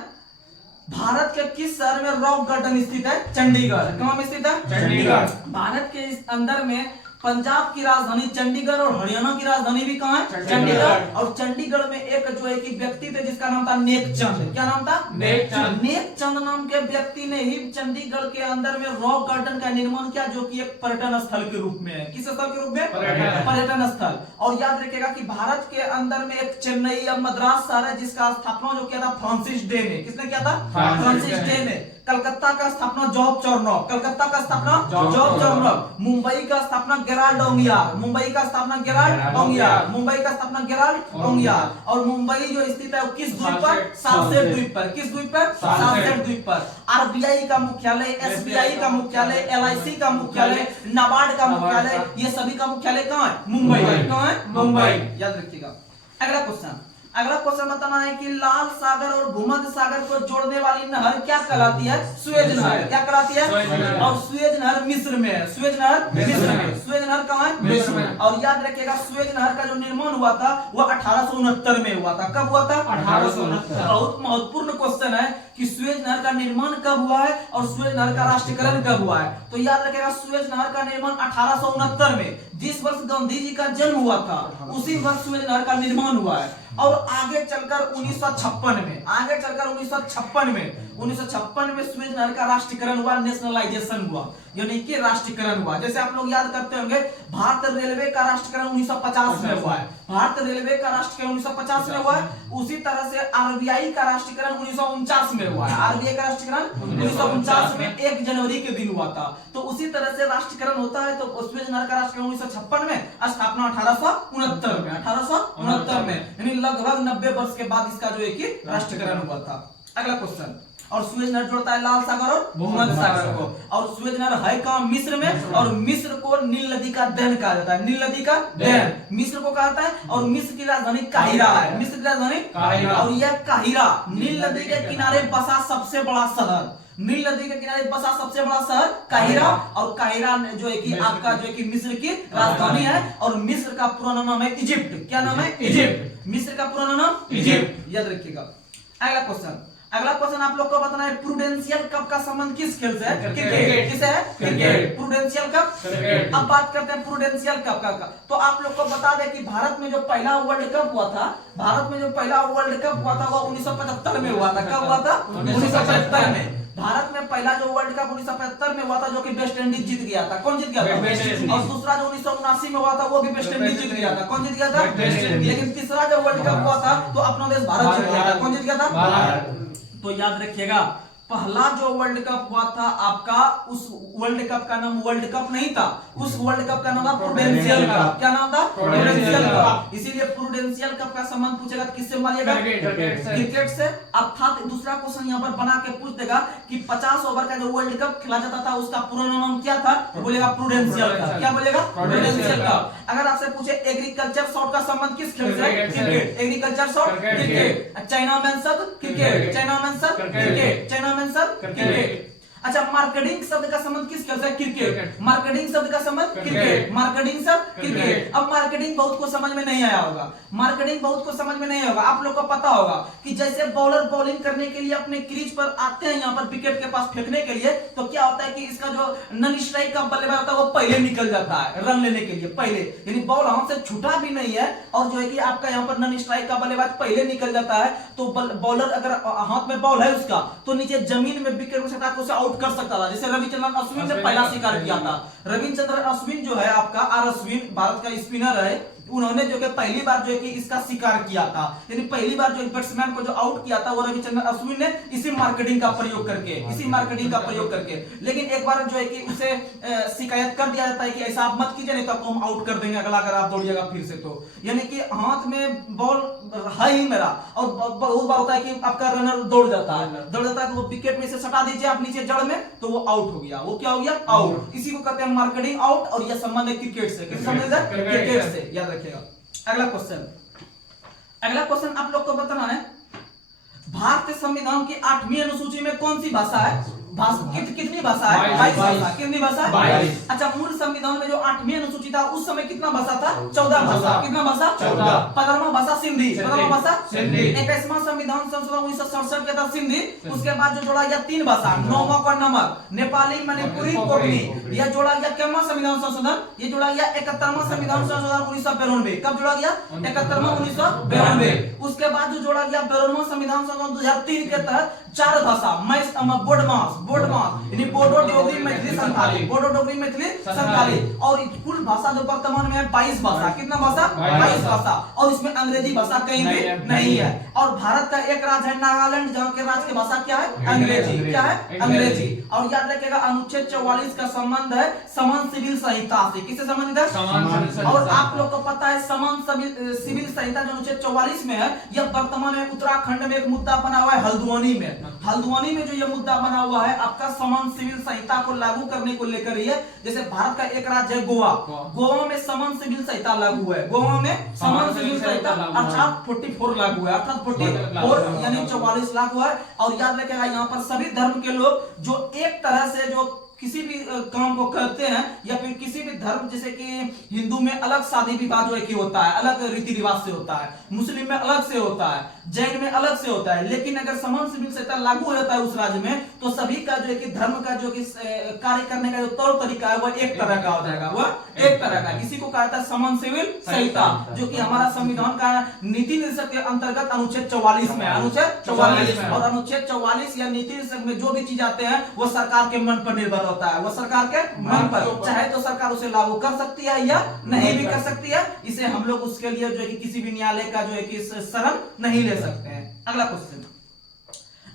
भारत के किस शहर में रॉक गार्डन स्थित है? चंडीगढ़। कहां में स्थित है? चंडीगढ़। भारत के अंदर में पंजाब की राजधानी चंडीगढ़ और हरियाणा की राजधानी भी कहां है? चंडीगढ़। और चंडीगढ़ में एक जो है कि व्यक्ति थे जिसका नाम था नेकचंद। क्या नाम था? नेकचंद। नेकचंद नाम के व्यक्ति ने ही चंडीगढ़ के अंदर में रॉक गार्डन का निर्माण किया, जो कि एक पर्यटन स्थल के रूप में है। किस स्थल के रूप में? पर्यटन स्थल। और याद रखिएगा कि भारत के अंदर में एक चेन्नई या मद्रास शहर है जिसका स्थापना जो किया था फ्रांसिस डे ने। किसने किया था? फ्रांसिस डे ने। कलकत्ता का स्थापना जॉब चॉर्नॉक, कलकत्ता का स्थापना जॉब चॉर्नॉक। मुंबई का स्थापना गेराल्ड ओंगियार, मुंबई का स्थापना गेराल्ड ओंगियार, मुंबई का स्थापना गेराल्ड ओंगियार। और मुंबई जो स्थित है वो किस द्वीप पर? सालसेट द्वीप पर। किस द्वीप पर? सालसेट द्वीप पर। आरबीआई का मुख्यालय, एसबीआई का मुख्यालय, एलआईसी का मुख्यालय, नाबार्ड का मुख्यालय, ये सभी का मुख्यालय कहां है? मुंबई। कहां है? मुंबई, याद रखिएगा। अगला क्वेश्चन बताना है कि लाल सागर और भूमध्य सागर को जोड़ने वाली नहर क्या कहलाती है? सुएज नहर। क्या कहलाती है? और सुएज नहर मिस्र में है। सुएज नहर मिस्र में। सुएज नहर कहाँ है? मिस्र में। और याद रखिएगा सुएज नहर का जो निर्माण हुआ था वो 1869 में हुआ था। कब हुआ था? 1869। बहुत महत्वपूर्ण क्वेश्चन है कि सुएज नहर का निर्माण कब हुआ है और सुएज नहर का राष्ट्रीयकरण कब हुआ है। तो याद रखिएगा सुएज नहर का निर्माण 1869 में, जिस वर्ष गांधी जी का जन्म हुआ था उसी वर्ष सुएज नहर का निर्माण हुआ है। और आगे चलकर 1956 में, आगे चलकर 1956 में सुएज नहर का राष्ट्रीयकरण हुआ, नेशनलाइजेशन हुआ, यानी कि राष्ट्रीयकरण हुआ। जैसे आप लोग याद करते होंगे भारत रेलवे का राष्ट्रीयकरण 1950 में हुआ है। भारत रेलवे का राष्ट्रीयकरण 1950 में हुआ है। उसी तरह से आरबीआई का राष्ट्रीयकरण 1949 में हुआ है। आरबीआई का राष्ट्रीयकरण 1949 में 1 जनवरी के दिन हुआ था। तो उसी तरह से राष्ट्रीयकरण होता है। तो सुएज नहर का राष्ट्रीयकरण 1956 में, स्थापना 1869 में, 1869 में, यानी लगभग 90 वर्ष के बाद इसका जो है कि राष्ट्रीयकरण हुआ था। अगला क्वेश्चन, और सुएज नहर जोड़ता है लाल सागर और भूमध्य सागर को। और सुएज नहर है कहाँ? मिस्र में। और मिस्र को नील नदी का देन कहा जाता है। नील नदी का देन मिस्र को कहता है। और मिस्र की राजधानी काहिरा है। मिस्र की राजधानी काहिरा। और यह काहिरा नील नदी के किनारे बसा सबसे बड़ा शहर, नील नदी के किनारे बसा सबसे बड़ा शहर काहिरा। और काहिरा जो है कि आपका जो है कि मिस्र की राजधानी है। और मिस्र का पुराना नाम है इजिप्ट। क्या नाम है? इजिप्ट। मिस्र का पुराना नाम इजिप्ट, याद रखिएगा। अगला क्वेश्चन, अगला क्वेश्चन आप लोग को बताना है प्रूडेंशियल कप का संबंध किस खेल से है? क्रिकेट। किसे है? क्रिकेट। Prudential cup. अब बात करते हैं प्रूडेंशियल कप का। तो आप लोग को बता दें कि भारत में जो पहला वर्ल्ड कप हुआ था, भारत में जो पहला वर्ल्ड कप हुआ था वो 1975 में हुआ था। कब हुआ था? 1975 में। भारत में पहला जो वर्ल्ड कप 1975 में हुआ था जो कि वेस्ट इंडीज जीत गया था। कौन जीत गया था? और दूसरा जो 1979 में हुआ था वो भी वेस्ट इंडीज जीत गया था। कौन जीत गया था? लेकिन तीसरा जो वर्ल्ड कप हुआ था तो अपना देश भारत जीत गया था। कौन जीत गया था? भारत। तो याद रखिएगा पहला जो वर्ल्ड कप हुआ था आपका, उस वर्ल्ड कप का नाम वर्ल्ड कप नहीं था, उस वर्ल्ड कप का नाम था प्रूडेंशियल कप। क्या नाम था? Prudential cup. इसीलिए प्रूडेंशियल कप का संबंध पूछेगा किससे मानिएगा? क्रिकेट से। अर्थात दूसरा क्वेश्चन यहाँ पर बना के पूछ देगा कि 50 ओवर का जो वर्ल्ड कप खेला जाता था उसका पुराना नाम क्या था? तो बोलेगा प्रूडेंशियल कप। क्या बोलेगा? Prudential cup. अगर आपसे पूछे एग्रीकल्चर शॉट का संबंध किस खेल से? Cricket. Agriculture shot cricket. China man शब्द क्रिकेट। चाइना मैन शब्द क्रिकेट। China cricket. अच्छा, मार्केटिंग शब्द का संबंध किस खेल से? क्रिकेट। मार्केटिंग शब्द का संबंध क्रिकेट। मार्केटिंग शब्द क्रिकेट। अब मार्केटिंग बहुत को समझ में नहीं आया होगा, मार्केटिंग बहुत को समझ में नहीं होगा। आप लोग को पता होगा कि जैसे बॉलर बॉलिंग करने के लिए अपने क्रीज पर आते हैं यहाँ पर विकेट के पास फेंकने के लिए, तो क्या होता है कि इसका जो नन स्ट्राइक का बल्लेबाज होता है वो पहले निकल जाता है रन लेने के लिए पहले, यानी बॉल हाथ से छूटा भी नहीं है और जो है कि आपका यहाँ पर नन स्ट्राइक का बल्लेबाज पहले निकल जाता है। तो बॉलर अगर हाथ में बॉल है उसका तो नीचे जमीन में विकेट में सटा उसे आउट कर सकता था। जैसे रविचंद्रन अश्विन ने पहला शिकार किया था। रविचंद्रन अश्विन जो है आपका आर अश्विन भारत का स्पिनर है, उन्होंने जो कि पहली बार जो है कि इसका शिकार किया था, यानी पहली बार जो बैट्समैन को जो आउट किया था वो रविचंद्रन अश्विन ने इसी मार्केटिंग का प्रयोग करके। लेकिन एक बार जो है कि उसे शिकायत कर दिया जाता है कि ऐसा आप मत कीजिए नहीं तो आपको हम आउट कर देंगे अगला अगर आप दौड़िएगा फिर से। तो यानी कि हाथ में बॉल है ही मेरा और बहुत बार होता है कि आपका रनर दौड़ जाता है तो वो विकेट में से सटा दीजिए आप नीचे जड़ में तो वो आउट हो गया। वो क्या हो गया? आउट। इसी को कहते हैं मार्केटिंग आउट। और यह संबंध है क्रिकेट से। किस संबंध है? क्रिकेट से, याद रखिएगा। अगला क्वेश्चन आप लोग को बताना है भारतीय संविधान की 8वीं अनुसूची में कौन सी भाषा है? कितनी भाषा है? 22 भाषा। कितनी भाषा? 22। अच्छा, मूल संविधान में जो 8वीं अनुसूची था उस समय कितना भाषा था? 14 भाषा। कितना भाषा? 14। 15वां भाषा सिंधी। 15वां भाषा सिंधी। 21वां संविधान संशोधन 1967 के था सिंधी। उसके बाद जो जोड़ा गया 3 भाषा, 9वां का नमक, नेपाली, मणिपुरी, कोकणी। यह जोड़ा गया कितवां संविधान संशोधन? ये जोड़ा गया 71वां संविधान संशोधन 1992। कब जोड़ा गया? 71वां 1992। उसके बाद जो जोड़ा गया 92वां संविधान संशोधन 2003 के तहत 4 भाषा, बोडमास यानी बोडो डोगरी मैथिली संथाली, बोडो डोगरी मैथिली संथाली। और कुल भाषा जो वर्तमान में है 22 भाषा। कितना भाषा? 22 भाषा। और इसमें अंग्रेजी भाषा कहीं भी नहीं है। और भारत का एक राज्य है नागालैंड जहाँ के राज्य की भाषा क्या है? अंग्रेजी। क्या है? अंग्रेजी। और याद रखिएगा अनुच्छेद 44 का संबंध है समान सिविल संहिता से। किससे संबंधित है? और आप लोग को पता है समान सिविल संहिता जो अनुच्छेद 44 में है, यह वर्तमान में उत्तराखंड में एक मुद्दा बना हुआ है हल्द्वानी में। हल्द्वानी में जो ये मुद्दा बना हुआ है आपका समान सिविल संहिता को लागू करने को लेकर ही है। जैसे भारत का एक राज्य है गोवा, गोवा में समान सिविल संहिता लागू है, गोवा में समान सिविल संहिता अर्थात 44 लागू है, अर्थात 44 यानी 44 लागू है। और याद रखिएगा यहाँ पर सभी धर्म के लोग जो एक तरह से जो किसी भी काम को करते हैं या फिर किसी भी धर्म, जैसे कि हिंदू में अलग शादी विवाह जो है कि होता है, अलग रीति रिवाज से होता है, मुस्लिम में अलग से होता है, जैन में अलग से होता है, लेकिन अगर समान सिविल संहिता लागू हो जाता है उस राज्य में तो सभी का जो है कि धर्म का जो कि कार्य करने का जो तौर तरीका है वह एक तरह का हो जाएगा, वह एक तरह का। इसी को कहा जाता है समान सिविल संहिता, जो कि हमारा संविधान का नीति निर्देशक के अंतर्गत अनुच्छेद 44 में, अनुच्छेद 44 और अनुच्छेद 44 या नीति निर्देशक में जो भी चीज आते हैं वो सरकार के मन पर निर्भर होता है, वो सरकार के मन पर, चाहे तो सरकार उसे लागू कर सकती है या नहीं भी कर सकती है। इसे हम लोग उसके लिए जो है कि किसी भी न्यायालय का जो है कि शरण नहीं ले सकते हैं। अगला क्वेश्चन,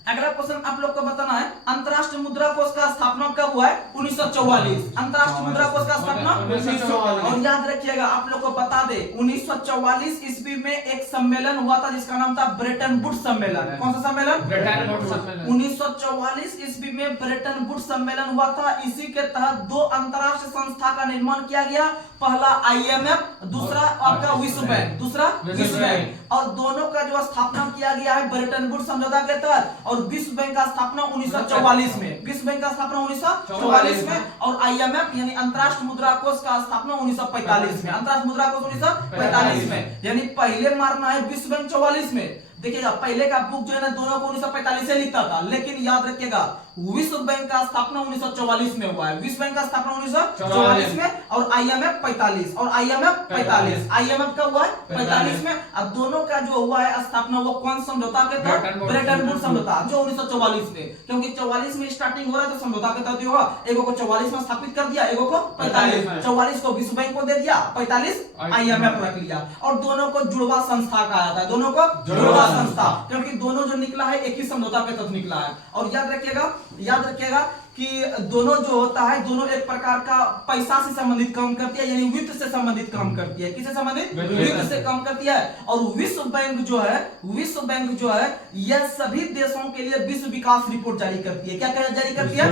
अगला क्वेश्चन आप लोग को बताना है अंतरराष्ट्रीय मुद्रा कोष का स्थापना कब हुआ है? 1944। अंतरराष्ट्रीय मुद्रा कोष का स्थापना 1944। और याद रखिएगा आप लोग को बता दे 1944 ईस्वी में एक सम्मेलन हुआ था जिसका नाम था ब्रेटन वुड्स सम्मेलन। कौन सा सम्मेलन? ब्रेटन वुड्स सम्मेलन। 1944 ईस्वी में ब्रेटन वुड्स सम्मेलन हुआ था। इसी के तहत दो अंतरराष्ट्रीय संस्था का निर्माण किया गया, पहला IMF, दूसरा आपका विश्व बैंक, दूसरा विश्व बैंक। और दोनों का जो स्थापना किया गया है ब्रेटन वुड्स समझौता के तहत, और विश्व बैंक का स्थापना 1944 में, विश्व बैंक का स्थापना 1944 में, और IMF यानी अंतरराष्ट्रीय मुद्रा कोष का स्थापना 1945 में, अंतरराष्ट्रीय मुद्रा कोष 1945 में। यानी पहले मारना है विश्व बैंक 44 में। देखिएगा पहले का बुक जो है ना दोनों को 1945 से लिखता था, लेकिन याद रखिएगा विश्व बैंक का स्थापना 1944 में हुआ है, विश्व बैंक का स्थापना 1944 में, और IMF 45, और IMF 45, IMF का हुआ है 45 में। अब दोनों का जो हुआ है स्थापना वो कौन समझौता के तहत? ब्रेटन वुड्स समझौता, जो 1944 में, क्योंकि 44 में स्टार्टिंग हो रहा है तो समझौता के तहत होगा। एगो को 44 में स्थापित कर दिया, एगो को 45, 44 को विश्व बैंक को दे दिया, 45 IMF रख लिया। और दोनों को जुड़वा संस्था कहा जाता है, दोनों को जुड़वा संस्था, क्योंकि दोनों जो निकला है एक ही समझौता के तहत निकला है। और याद रखिएगा कि दोनों जो होता है दोनों एक प्रकार का पैसा से संबंधित काम करती है, यानी वित्त से संबंधित काम करती है। किससे संबंधित? वित्त से काम करती है। और विश्व बैंक जो है यह सभी देशों के लिए विश्व विकास रिपोर्ट जारी करती है। क्या जारी करती है?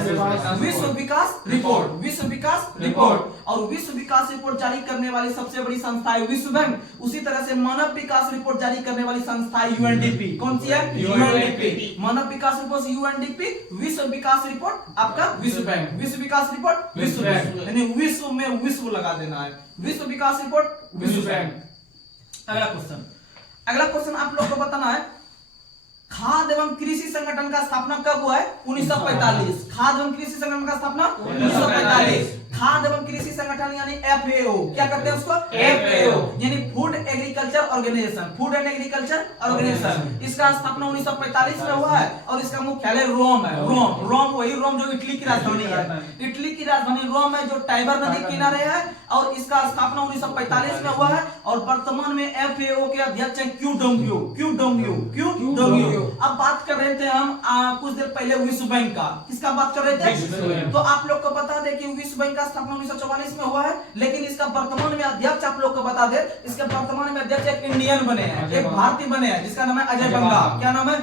विश्व विकास रिपोर्ट, विश्व विकास रिपोर्ट। और विश्व विकास रिपोर्ट जारी करने वाली सबसे बड़ी संस्था है विश्व बैंक। उसी तरह से मानव विकास रिपोर्ट जारी करने वाली संस्था है UNDP। कौन सी है? UNDP। मानव विकास रिपोर्ट UNDP, विश्व विकास रिपोर्ट आपका विश्व बैंक, विश्व विकास रिपोर्ट विश्व बैंक, यानी विश्व में विश्व लगा देना है, विश्व विकास रिपोर्ट विश्व बैंक। अगला क्वेश्चन आप लोग को बताना है खाद्य एवं कृषि संगठन का स्थापना कब हुआ है? 1945। खाद्य एवं कृषि संगठन का स्थापना 1945। खाद्य एवं कृषि संगठन यानी FAO, क्या करते हैं उसको? FAO यानी food agriculture organisation, food and agriculture organisation. इसका स्थापना 1945 में हुआ है और इसका मुख्यालय रोम है। रोम वही रोम जो इटली की राजधानी है, इटली की राजधानी रोम है जो टाइबर नदी किनारे है। और इसका स्थापना 1945 में हुआ है। और वर्तमान में FAO के अध्यक्ष हैं क्यू डोंगयू। अब बात कर रहे थे हम कुछ देर पहले विश्व बैंक का, किसका बात कर रहे थे? तो आप लोग को बता दें कि विश्व बैंक का स्थापना 1944 में हुआ है, लेकिन इसका वर्तमान में अध्यक्ष आप लोग को बता दे, इसके वर्तमान में अध्यक्ष एक इंडियन बने हैं, एक भारतीय बने हैं जिसका नाम है अजय बंगा। क्या नाम है?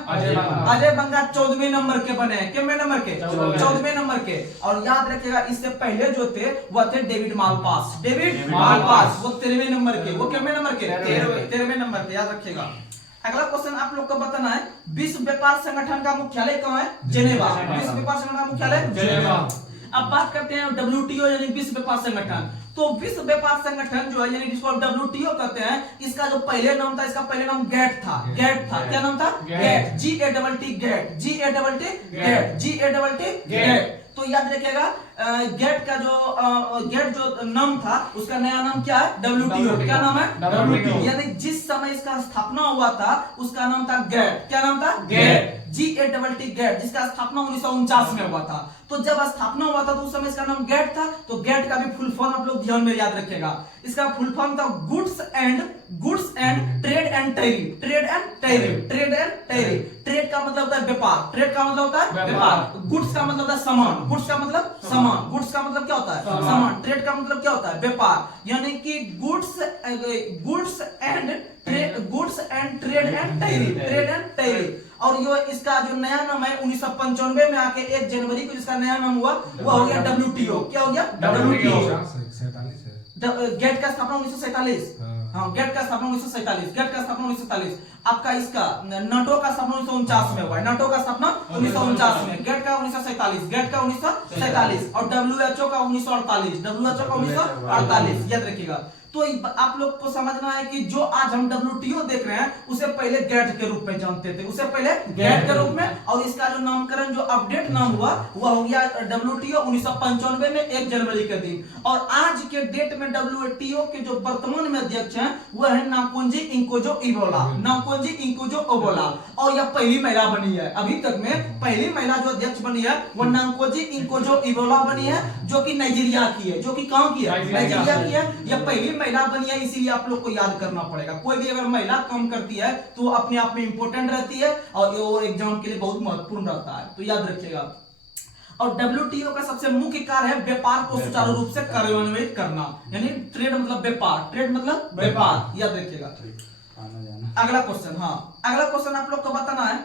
अजय बंगा 14वें नंबर के बने हैं। कितने नंबर के? 14वें नंबर के। और याद रखिएगा इससे पहले जो थे वह थे डेविड मालपास, वो 13वें नंबर के, वो कितने नंबर के? 13वें नंबर के, याद रखिएगा। अगला क्वेश्चन आप लोग को बताना है विश्व व्यापार संगठन का मुख्यालय कहाँ है? जेनेवा। विश्व व्यापार संगठन का मुख्यालय जेनेवा। अब बात करते हैं WTO यानी विश्व व्यापार संगठन। तो विश्व व्यापार संगठन जो है यानी जिसको WTO कहते हैं, इसका जो पहले नाम था, इसका पहले नाम GATT था। क्या नाम था? GATT। तो याद रखिएगा गेट जो नाम था उसका नया नाम क्या है? WTO। क्या नाम है? WTO। यानी जिस समय इसका स्थापना हुआ था उसका नाम था गेट। क्या नाम था? गेट। GATT, जिसका स्थापना 1949 में हुआ था। तो जब स्थापना हुआ था तो उस समय इसका नाम गेट था। तो गेट का भी फुल फॉर्म आप लोग ध्यान में याद रखिएगा। इसका फुल फॉर्म था goods and trade and tariff. Trade का मतलब होता है व्यापार, ट्रेड का मतलब होता है व्यापार। गुड्स का मतलब होता है सामान, गुड्स का मतलब क्या होता है? सामान। ट्रेड का मतलब क्या होता है? व्यापार। यानी कि goods goods and trade and tariff. और ये इसका जो नया नाम है 1995 में आके 1 जनवरी को जिसका नया नाम हुआ वो हो गया WTO। क्या हो गया? WTO। गेट का स्थापना 1947। हाँ, गेट का स्थापना 1947। गेट का स्थापना 1947। आपका इसका नाटो का स्थापना 1949 में हुआ है। नाटो का स्थापना 1949 में, गेट का 1947, गेट का 1947 और WHO का 1948, WHO का 1948 याद रखिएगा। तो आप लोग को समझना है कि जो आज हम WTO देख रहे हैं उसे पहले गेट के रूप में जानते थे, उसे पहले गेट के रूप में, और इसका जो नामकरण जो अपडेट नाम हुआ वह हो गया WTO 1995 में 1 जनवरी के दिन। और आज के डेट में WTO के जो वर्तमान में अध्यक्ष हैं वह है नाकोंजी इंकोजो इबोला। नाकोंजी इंकोजो इबोला, और यह पहली महिला बनी है। अभी तक में पहली महिला जो अध्यक्ष बनी है वह नाकोंजी इंकोजो इबोला बनी है, जो कि नाइजीरिया की है। जो कि कहां की है? नाइजीरिया की है। यह पहली महिला बनी है, इसीलिए आप लोग को याद करना पड़ेगा। कोई भी अगर महिला काम करती है तो वो अपने आप में इंपॉर्टेंट रहती है और वो एग्जाम के लिए बहुत महत्वपूर्ण रहता है, तो याद रखिएगा। और WTO का सबसे मुख्य कार्य है व्यापार को सुचारू रूप से कार्यान्वित करना, यानी ट्रेड मतलब व्यापार, ट्रेड मतलब व्यापार, याद रखिएगा। अगला क्वेश्चन, हाँ अगला क्वेश्चन आप लोग को बताना है,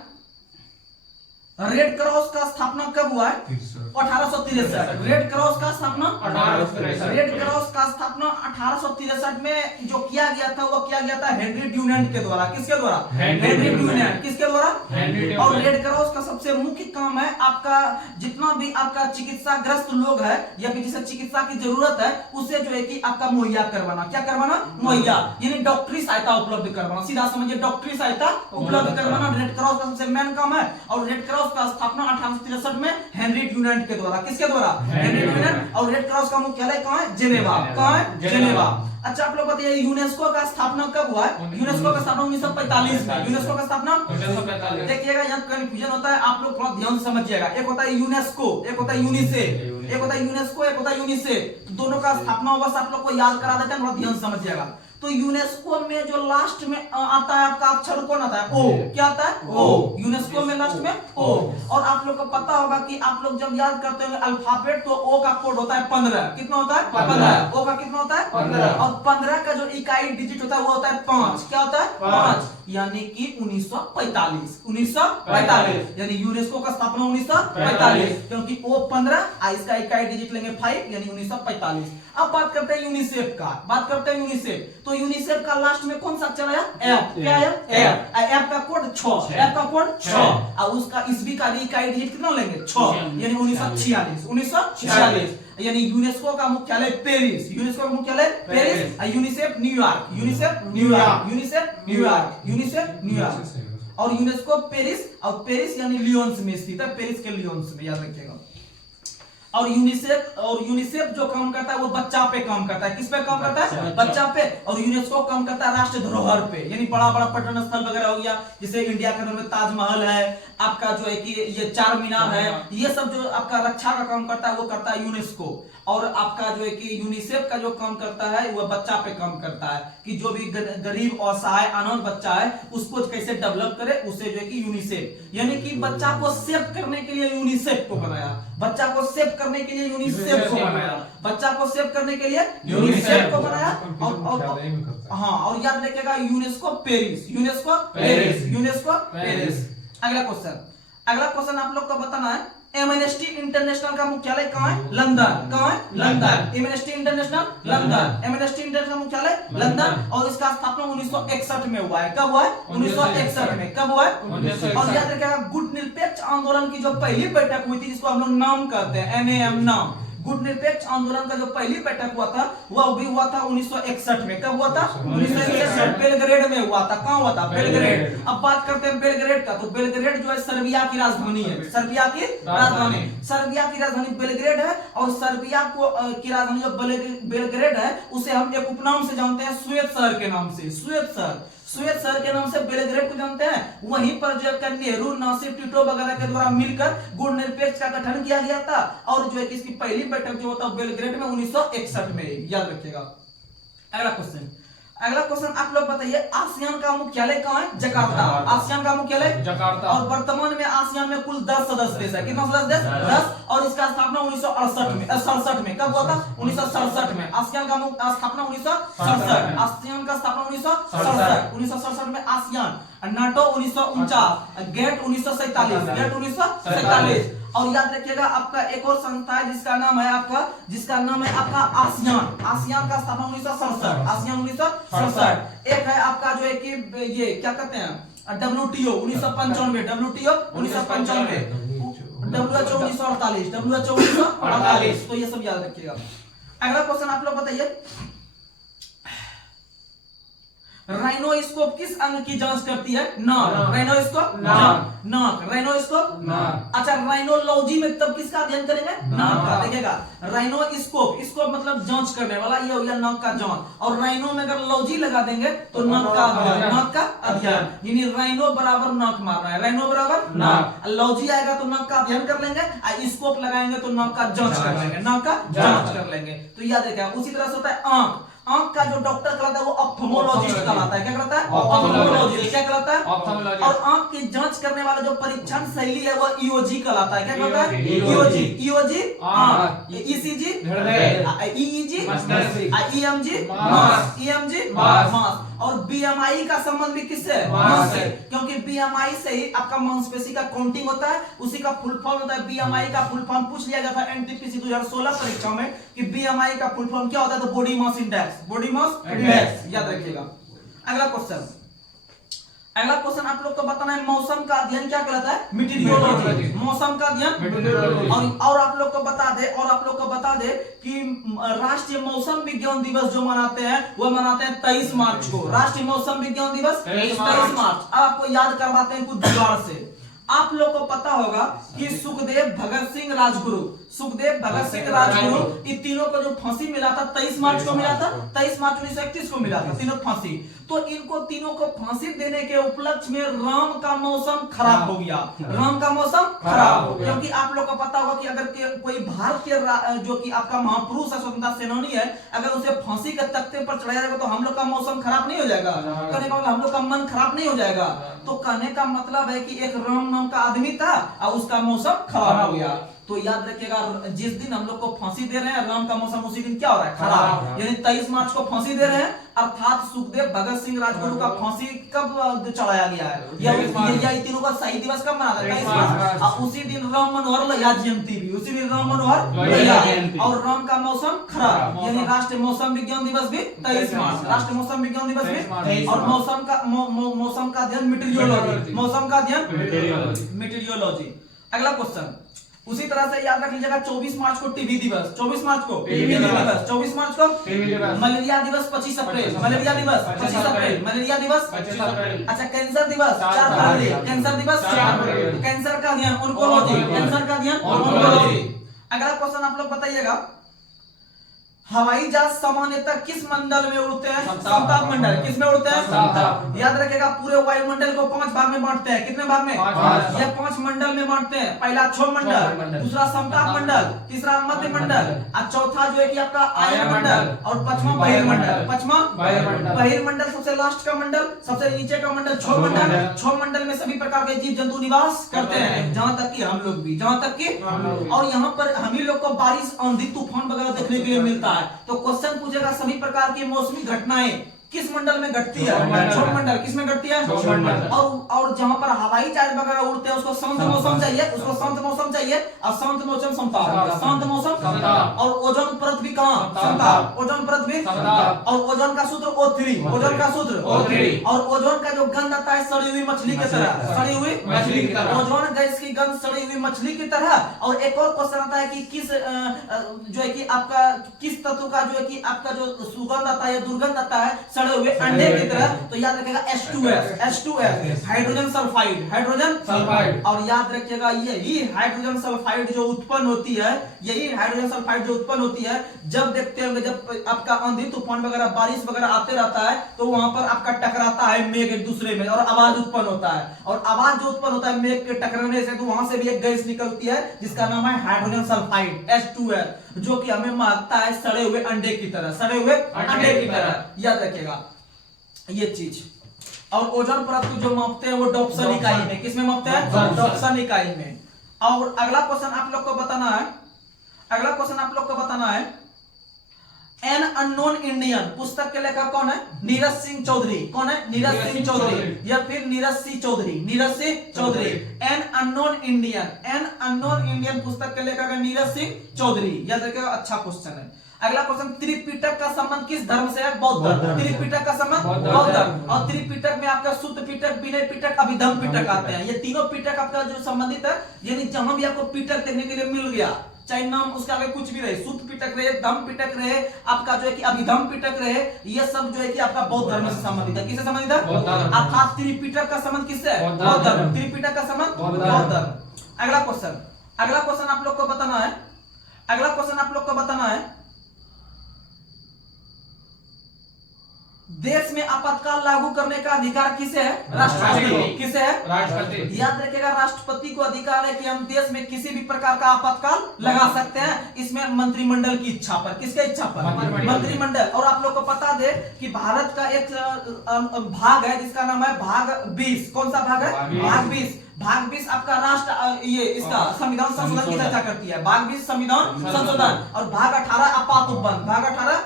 रेड क्रॉस का स्थापना कब हुआ है? 1863। रेड क्रॉस का स्थापना 1863। रेड क्रॉस का स्थापना 1863 में जो किया गया था वो किया गया था हेनरी ड्यूनेंट के द्वारा। किसके द्वारा? Henry Dunant. किसके द्वारा? और रेड क्रॉस का सबसे मुख्य काम है आपका जितना भी आपका चिकित्सा ग्रस्त लोग है या फिर जिसे चिकित्सा की जरूरत है उसे जो है कि आपका मुहैया करवाना। क्या करवाना? मुहैया, यानी डॉक्टरी सहायता उपलब्ध करवाना। सीधा समझिए, डॉक्टरी सहायता उपलब्ध करवाना रेड क्रॉस का सबसे मेन काम है। और रेड क्रॉस का स्थापना 1863 में हेनरी ड्यूनेंट के द्वारा। किसके द्वारा? Henry Dunant. और रेड क्रॉस का मुख्यालय कहां है? जेनेवा। कहां है? जेनेवा। अच्छा, आप लोग बताइए यूनेस्को का स्थापना कब हुआ है? यूनेस्को का स्थापना 1945 में। यूनेस्को का स्थापना 1945। देखिएगा यहाँ कंफ्यूजन होता है, आप लोग थोड़ा ध्यान से समझिएगा। एक होता है यूनेस्को, एक होता है यूनिसेफ। एक होता है यूनेस्को, एक होता है यूनिसेफ। दोनों का स्थापना बस आप लोग को याद करा देते हैं, थोड़ा ध्यान से समझिएगा। तो यूनेस्को में जो लास्ट में आता है आपका अक्षर कौन आता है? ओ। क्या आता है? ओ। यूनेस्को में लास्ट में ओ। और आप लोग को पता होगा कि आप लोग जब याद करते होंगे अल्फाबेट तो ओ का कोड होता है 15। कितना होता है? 15। ओ का कितना होता है? 15। और 15 का जो इकाई डिजिट होता है वो होता है 5। क्या होता है? 5। यानी कि 1945। 1945 यानी यूनेस्को का स्थापना 1945, क्योंकि ओ 15 इसका इकाई डिजिट लेंगे 5 यानी 1945। अब बात करते हैं यूनिसेफ का। बात करते हैं यूनिसेफ। तो यूनिसेफ का लास्ट में कौन सा अक्षर आया? एफ। क्या है? एफ। एफ का कोड 6। एफ का कोड 6। और उसका ईस्वी का इकाई डिजिट कितना लेंगे? 6 यानी 1946। 1946 यानी यूनेस्को का मुख्यालय पेरिस। यूनेस्को का मुख्यालय Paris. UNICEF New York. UNICEF New York. UNICEF New York. UNICEF New York. और यूनेस्को पेरिस, और पेरिस यानी लियोन्स में स्थित है। पेरिस के लियोन्स में, याद रखिएगा। और यूनिसेफ जो काम करता है वो बच्चा पे काम करता है। किस पे काम करता है? बच्चा पे। और यूनेस्को काम करता है राष्ट्रीय धरोहर पे, यानी बड़ा बड़ा पर्यटन स्थल वगैरह हो गया, जैसे इंडिया के अंदर में ताजमहल है, आपका जो है कि ये चार मीनार है, ये सब जो आपका रक्षा का काम करता है वो करता है यूनेस्को। और आपका जो है कि यूनिसेफ का जो काम करता है वह बच्चा पे काम करता है, कि जो भी गरीब असहाय अनाथ बच्चा है उसको कैसे डेवलप करे, उसे जो है कि यूनिसेफ, यानी कि बच्चा को सेव करने के लिए यूनिसेफ को बनाया। बच्चा को सेव करने के लिए यूनिसेफ को बनाया। बच्चा को सेव करने के लिए यूनिसेफ को बनाया। और हाँ, और याद रखिएगा UNESCO Paris. UNESCO Paris. UNESCO Paris. अगला क्वेश्चन आप लोग को बताना है, एमनेस्टी इंटरनेशनल का मुख्यालय कहाँ है? लंदन। कहाँ है? London. Amnesty international London. Amnesty international मुख्यालय लंदन। और इसका स्थापना 1961 में हुआ है। कब हुआ है? 1961 में। कब हुआ है? और याद रखिएगा, गुट निरपेक्ष आंदोलन की जो पहली बैठक हुई थी, जिसको हम लोग नाम कहते हैं, NAM नाम, गुट निरपेक्ष आंदोलन का जो पहली बैठक हुआ था वह भी हुआ था 1961 में। कब हुआ था? 1961 बेलग्रेड में हुआ था। कहां हुआ था? बेलग्रेड। अब बात करते हैं बेलग्रेड का। तो बेलग्रेड जो है सर्बिया की राजधानी है। सर्बिया की राजधानी, सर्बिया की राजधानी बेलग्रेड है। और सर्बिया को की राजधानी जो बेलग्रेड है उसे हम एक उपनाम से जानते हैं, श्वेत शहर के नाम से। श्वेत शहर, श्वेत शहर के नाम से बेलग्रेड को जानते हैं। वहीं पर जो है नेहरू, नासिर, टिटो वगैरह के द्वारा मिलकर गुट निरपेक्ष का गठन किया गया था। और जो है कि इसकी पहली बैठक जो होता है बेलग्रेड में 1961 में, याद रखिएगा। अगला क्वेश्चन, अगला क्वेश्चन आप लोग बताइए, आसियान का मुख्यालय कहाँ है? जकार्ता। आसियान का मुख्यालय जकार्ता। और वर्तमान में आसियान में कुल 10 सदस्य देश है। कितना सदस्य देश? 10। और इसका स्थापना 1968 में कब हुआ था? 1967 में। आसियान का स्थापना 1967। आसियान का स्थापना 1967 में आसियान। NATO 1949, gate 1947, gate 1947। और याद रखिएगा आपका एक और संस्था है जिसका नाम है आपका आसियान। आसियान का स्थापना 1967, आसियान 1967। एक है आपका जो है कि ये क्या कहते हैं WTO 1995, WTO 1995, WHO 1948, WHO 1948। तो ये सब याद रखिएगा। अगला क्वेश्चन आप लोग बताइए, राइनोस्कोप किस अंग की जांच करती है? नाक। राइनोस्कोप नाक। राइनोस्कोप नाक। अच्छा, राइनोलॉजी में तब किसका अध्ययन करेंगे? नाक का। देखिएगा, राइनोस्कोप, स्कोप मतलब जांच करने वाला, ये हो गया नाक का जांच। और राइनो में अगर लॉजी लगा देंगे तो नाक का अध्ययन, नाक का अध्ययन। यानी राइनो बराबर नाक मारना है, राइनो बराबर नाक। लॉजी आएगा तो नाक का अध्ययन कर लेंगे, स्कोप लगाएंगे तो नाक का जांच कर लेंगे, नाक का जांच कर लेंगे। तो याद रखिएगा। उसी तरह से होता है आंख। आंख का जो डॉक्टर कहलाता है वो ऑप्थेल्मोलॉजिस्ट कहलाता है। क्या कहलाता है? ऑप्थेल्मोलॉजिस्ट। क्या कहलाता है? और आंख की जांच करने वाला जो परीक्षण शैली है वो ईओजी कहलाता है। क्या कहलाता है? EOG. EOG ECG, EEG, EMG, EMG, मास। और बीएमआई का संबंध भी किससे? मास से। क्योंकि बीएमआई से ही आपका मांसपेशी का काउंटिंग होता है, उसी का फुल फॉर्म होता है। बीएमआई का फुल फॉर्म पूछ लिया गया था एनटीपीसी 2016 परीक्षा में कि बीएमआई का फुल फॉर्म क्या होता है, तो body mass index, body mass index. याद रखिएगा। अगला क्वेश्चन आप लोग को बताना है, मौसम का अध्ययन क्या कहलाता है? मीटीरियोलॉजी। मौसम का अध्ययन। और आप लोग को बता दे कि राष्ट्रीय मौसम विज्ञान दिवस जो मनाते हैं वो मनाते हैं 23 मार्च को। राष्ट्रीय मौसम विज्ञान दिवस 23 मार्च। अब आपको याद करवाते हैं कुछ जुगाड़ से। आप लोग को पता होगा कि सुखदेव भगत सिंह राजगुरु, इन तीनों को जो फांसी मिला था 23 मार्च को मिला था, 23 मार्च 1931 को मिला था तीनों फांसी। तो इनको तीनों को फांसी देने के उपलक्ष्य में राम का मौसम खराब हो गया। राम का मौसम खराब हो गया क्योंकि आप लोग को पता होगा कि अगर कोई भारतीय जो कि आपका महापुरुष है, स्वतंत्रता सेनानी है, अगर उसे फांसी के तख्ते पर चढ़ाया जाएगा तो हम लोग का मौसम खराब नहीं हो जाएगा। कहने का मतलब हम लोग का मन खराब नहीं हो जाएगा। तो कहने का मतलब है कि एक राम नाम का आदमी था और उसका मौसम खराब हो गया। तो याद रखिएगा, जिस दिन हम लोग को फांसी दे रहे हैं राम का मौसम उसी दिन क्या हो रहा है? खराब। यानी 23 मार्च को फांसी दे रहे हैं, अर्थात सुखदेव भगत सिंह राजगुरु का फांसी कब चढ़ाया गया है? या तीनों का शहीद दिवस कब मनाता है? 23 मार्च। उसी दिन राम मनोहर लोहिया जयंती भी, उसी दिन राम मनोहर लोहिया। और राम का मौसम खराब, यानी राष्ट्रीय मौसम विज्ञान दिवस भी 23 मार्च। राष्ट्रीय मौसम विज्ञान दिवस भी। और मौसम का अध्ययन मीटीरियोलॉजी। मौसम का अध्ययन मीटीरियोलॉजी। अगला क्वेश्चन उसी तरह से याद रख लीजिएगा, 24 मार्च को टीबी दिवस, 24 मार्च को टीबी दिवस, 24 मार्च को मलेरिया दिवस, 25 अप्रैल मलेरिया दिवस, 25 अप्रैल मलेरिया दिवस, 25 अप्रैल। अच्छा, कैंसर दिवस 4 फरवरी, कैंसर दिवस 4 फरवरी। कैंसर का अध्ययन ऑन्कोलॉजी, कैंसर का अध्ययन ऑन्कोलॉजी। अगला क्वेश्चन आप लोग बताइएगा, हवाई जहाज सामान्यतः किस मंडल में उड़ते हैं? समताप मंडल। किस में उड़ते हैं? याद रखिएगा, पूरे वायुमंडल को 5 भाग में बांटते हैं। कितने भाग में? ये 5 मंडल में बांटते हैं। पहला क्षोभ मंडल, दूसरा समताप मंडल, तीसरा मध्य मंडल, और चौथा जो है कि आपका आयन मंडल, और पांचवा बहिर्मंडल। पांचवा बहिर्मंडल सबसे लास्ट का मंडल, सबसे नीचे का मंडल क्षोभ मंडल। क्षोभ मंडल में सभी प्रकार के जीव जंतु निवास करते हैं, जहां तक कि हम लोग भी, और यहाँ पर हम ही लोग को बारिश, आंधी, तूफान वगैरह देखने के लिए मिलता है। तो क्वेश्चन पूछेगा, सभी प्रकार की मौसमी घटनाएं किस मंडल में घटती है? क्षोभ मंडल। किस में घटती है? और जहां पर हवाई जहाज वगैरह उड़ते हैं उसको शांत मौसम चाहिए, और शांत मौसम समताप, शांत मौसम। और ओजोन परत भी कहां? समताप। ओजोन परत भी। और ओजोन का सूत्र O3, ओजोन का सूत्र O3। और ओजोन का जो गंध आता है सड़ी हुई मछली की तरह, सड़ी हुई मछली की तरह। ओजोन गैस की गंध सड़ी हुई मछली की तरह। और एक और क्वेश्चन आता है कि किस जो है कि आपका किस तत्व का जो है कि आपका जो सुगंध आता है या दुर्गंध आता है सड़े हुए अंडे की तरह? तो याद रखिएगा H2S, हाइड्रोजन सल्फाइड। और याद रखिएगा, यही हाइड्रोजन सल्फाइड जो उत्पन्न होती है, जब देखते होंगे जब आपका आंधी तूफान वगैरह बारिश वगैरह आते रहता है तो वहां पर आपका टकराता है मेघ एक दूसरे में और आवाज उत्पन्न होता है। और आवाज जो उत्पन्न होता है मेघ के टकराने से, तो वहां से भी एक गैस निकलती है जिसका नाम है हाइड्रोजन सल्फाइड, H2S, जो कि हमें महकता है सड़े हुए अंडे की तरह, याद रखिएगा। ये चीज। और ओजोन परत को जो मापते हैं वो डॉप्सन इकाई में, किसमें मापते हैं? डॉप्सन इकाई में। और अगला क्वेश्चन आप लोग को बताना है, अगला क्वेश्चन आप लोग को बताना है, एन अननोन इंडियन पुस्तक के लेखक कौन है? नीरज सिंह चौधरी। कौन है? नीरज सिंह चौधरी या फिर Neeraj Singh Chaudhary, Neeraj Singh Chaudhary. An unknown Indian, an unknown Indian पुस्तक के लेखक है नीरज सिंह चौधरी। याद रखिएगा, अच्छा क्वेश्चन है। अगला क्वेश्चन, त्रिपिटक का संबंध किस धर्म से है? बौद्ध धर्म। त्रिपिटक का संबंध बौद्ध धर्म। और त्रिपिटक में आपका शुद्ध पिटक, विनय पिटक, अभिधम पिटक आते हैं। ये तीनों पिटक आपका जो संबंधित है, यानी जहां भी आपको पिटक देखने के लिए मिल गया, चाहे नाम उसका आगे कुछ भी रहे, शुद्ध पिटक रहे, धम पिटक रहे, आपका जो है कि अभिधम पिटक रहे, ये सब जो है कि आपका बौद्ध धर्म से संबंधित है। किससे संबंधित है? अर्थात त्रिपिटक का संबंध किससे है? बौद्ध धर्म। त्रिपिटक का संबंध बौद्ध धर्म। अगला क्वेश्चन, अगला क्वेश्चन आप लोग को बताना है, अगला क्वेश्चन आप लोग को बताना है, देश में आपातकाल लागू करने का अधिकार किसे है? राष्ट्रपति। किसे है? राष्ट्रपति। याद रखिएगा, राष्ट्रपति को अधिकार है कि हम देश में किसी भी प्रकार का आपातकाल लगा सकते हैं, इसमें मंत्रिमंडल की इच्छा पर। किसके इच्छा पर? मंत्रिमंडल। और आप लोग को बता दे कि भारत का एक भाग है जिसका नाम है भाग 20। कौन सा भाग है? भाग 20। भाग 20 आपका राष्ट्र ये इसका संविधान संशोधन की चर्चा करती है। भाग 20 संविधान संशोधन। और भाग 18 आपात उपबंध। भाग 18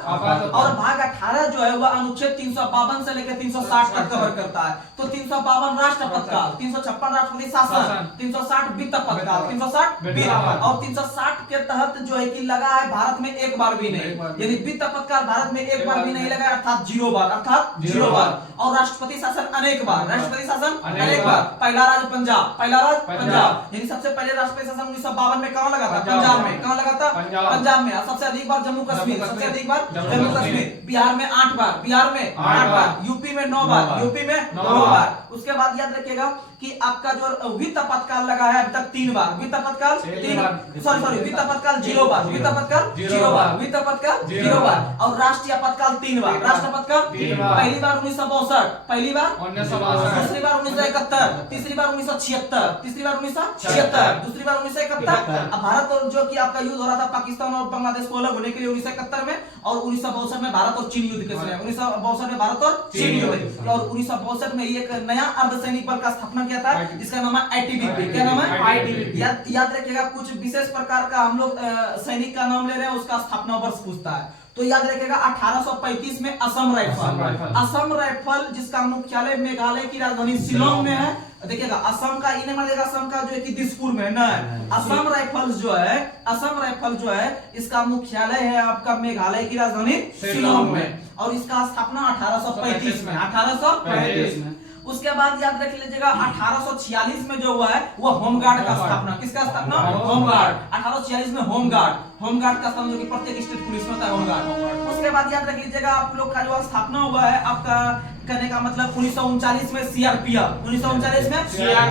और भाग 18 जो है वह अनुच्छेद 352 से लेकर 360 तक कवर करता है। तो 352 राष्ट्र पदकाल, 356 राष्ट्रपति शासन, 360 वित्त पदकाल, 360 वित्त, और 360 के तहत जो है कि लगा है भारत में एक बार भी नहीं, यानी वित्त पदकाल भारत में एक बार भी नहीं लगा, अर्थात 0 बार, अर्थात 0 बार। और राष्ट्रपति शासन अनेक बार, राष्ट्रपति शासन अनेक बार। पहला राज्य पंजाब, पहला राज्य पंजाब, यानी सबसे पहले राष्ट्रपति शासन 1952 में कहां लगा था? पंजाब में। कहां लगा था? पंजाब में। सबसे अधिक बार जम्मू कश्मीर, सबसे अधिक बार जम्मू कश्मीर। बिहार में 8 बार, बिहार में 8 बार। यूपी में 9 बार, यूपी में 9 बार। उसके बाद याद रखिएगा कि आपका जो वित्त आपातकाल लगा है अभी तक 3 बार। वित्त आपातकाल 3 बार, सॉरी वित्त आपातकाल 0 बार, वित्त आपातकाल 0 बार, वित्त आपातकाल 0 बार। और राष्ट्रीय आपातकाल 3 बार, राष्ट्र आपातकाल 3 बार। पहली बार 1962, पहली बार 1962, दूसरी बार 1971, तीसरी बार 1976, तीसरी बार 1976, दूसरी बार 1971। अब भारत और जो कि आपका युद्ध हो रहा था पाकिस्तान और बांग्लादेश को अलग होने के लिए 1971 में, और 1962 में भारत और चीन युद्ध के समय, 1962 में भारत और चीन युद्ध। और 1962 में एक नया अर्धसैनिक बल का स्थापना किया था जिसका नाम है आईटीबीपी। क्या नाम है? आईटीबीपी। याद रखिएगा, कुछ विशेष प्रकार का हम लोग सैनिक का नाम ले रहे हैं, उसका स्थापना वर्ष पूछता है। तो याद रखिएगा 1835 में असम राइफल, असम राइफल जिसका मुख्यालय मेघालय की राजधानी शिलोंग में है। देखिएगा असम का इन्हें मानेगा, असम का जो है कि दिसपुर में ना है। असम राइफल्स जो है, असम राइफल जो है इसका मुख्यालय है आपका मेघालय की राजधानी शिलोंग में। और इसका स्थापना 1835 में, 1835 में। उसके बाद याद रख लीजिएगा 1846 में जो हुआ है वो होमगार्ड का स्थापना। किसका स्थापना? होमगार्ड। 1846 में होमगार्ड, होमगार्ड का स्थापना, जो कि प्रत्येक स्टेट पुलिस में होता है होमगार्ड। उसके बाद याद रख लीजिएगा आप लोग का जो स्थापना हुआ है आपका कहने का मतलब 1939 में सीआरपीएफ, 1939 में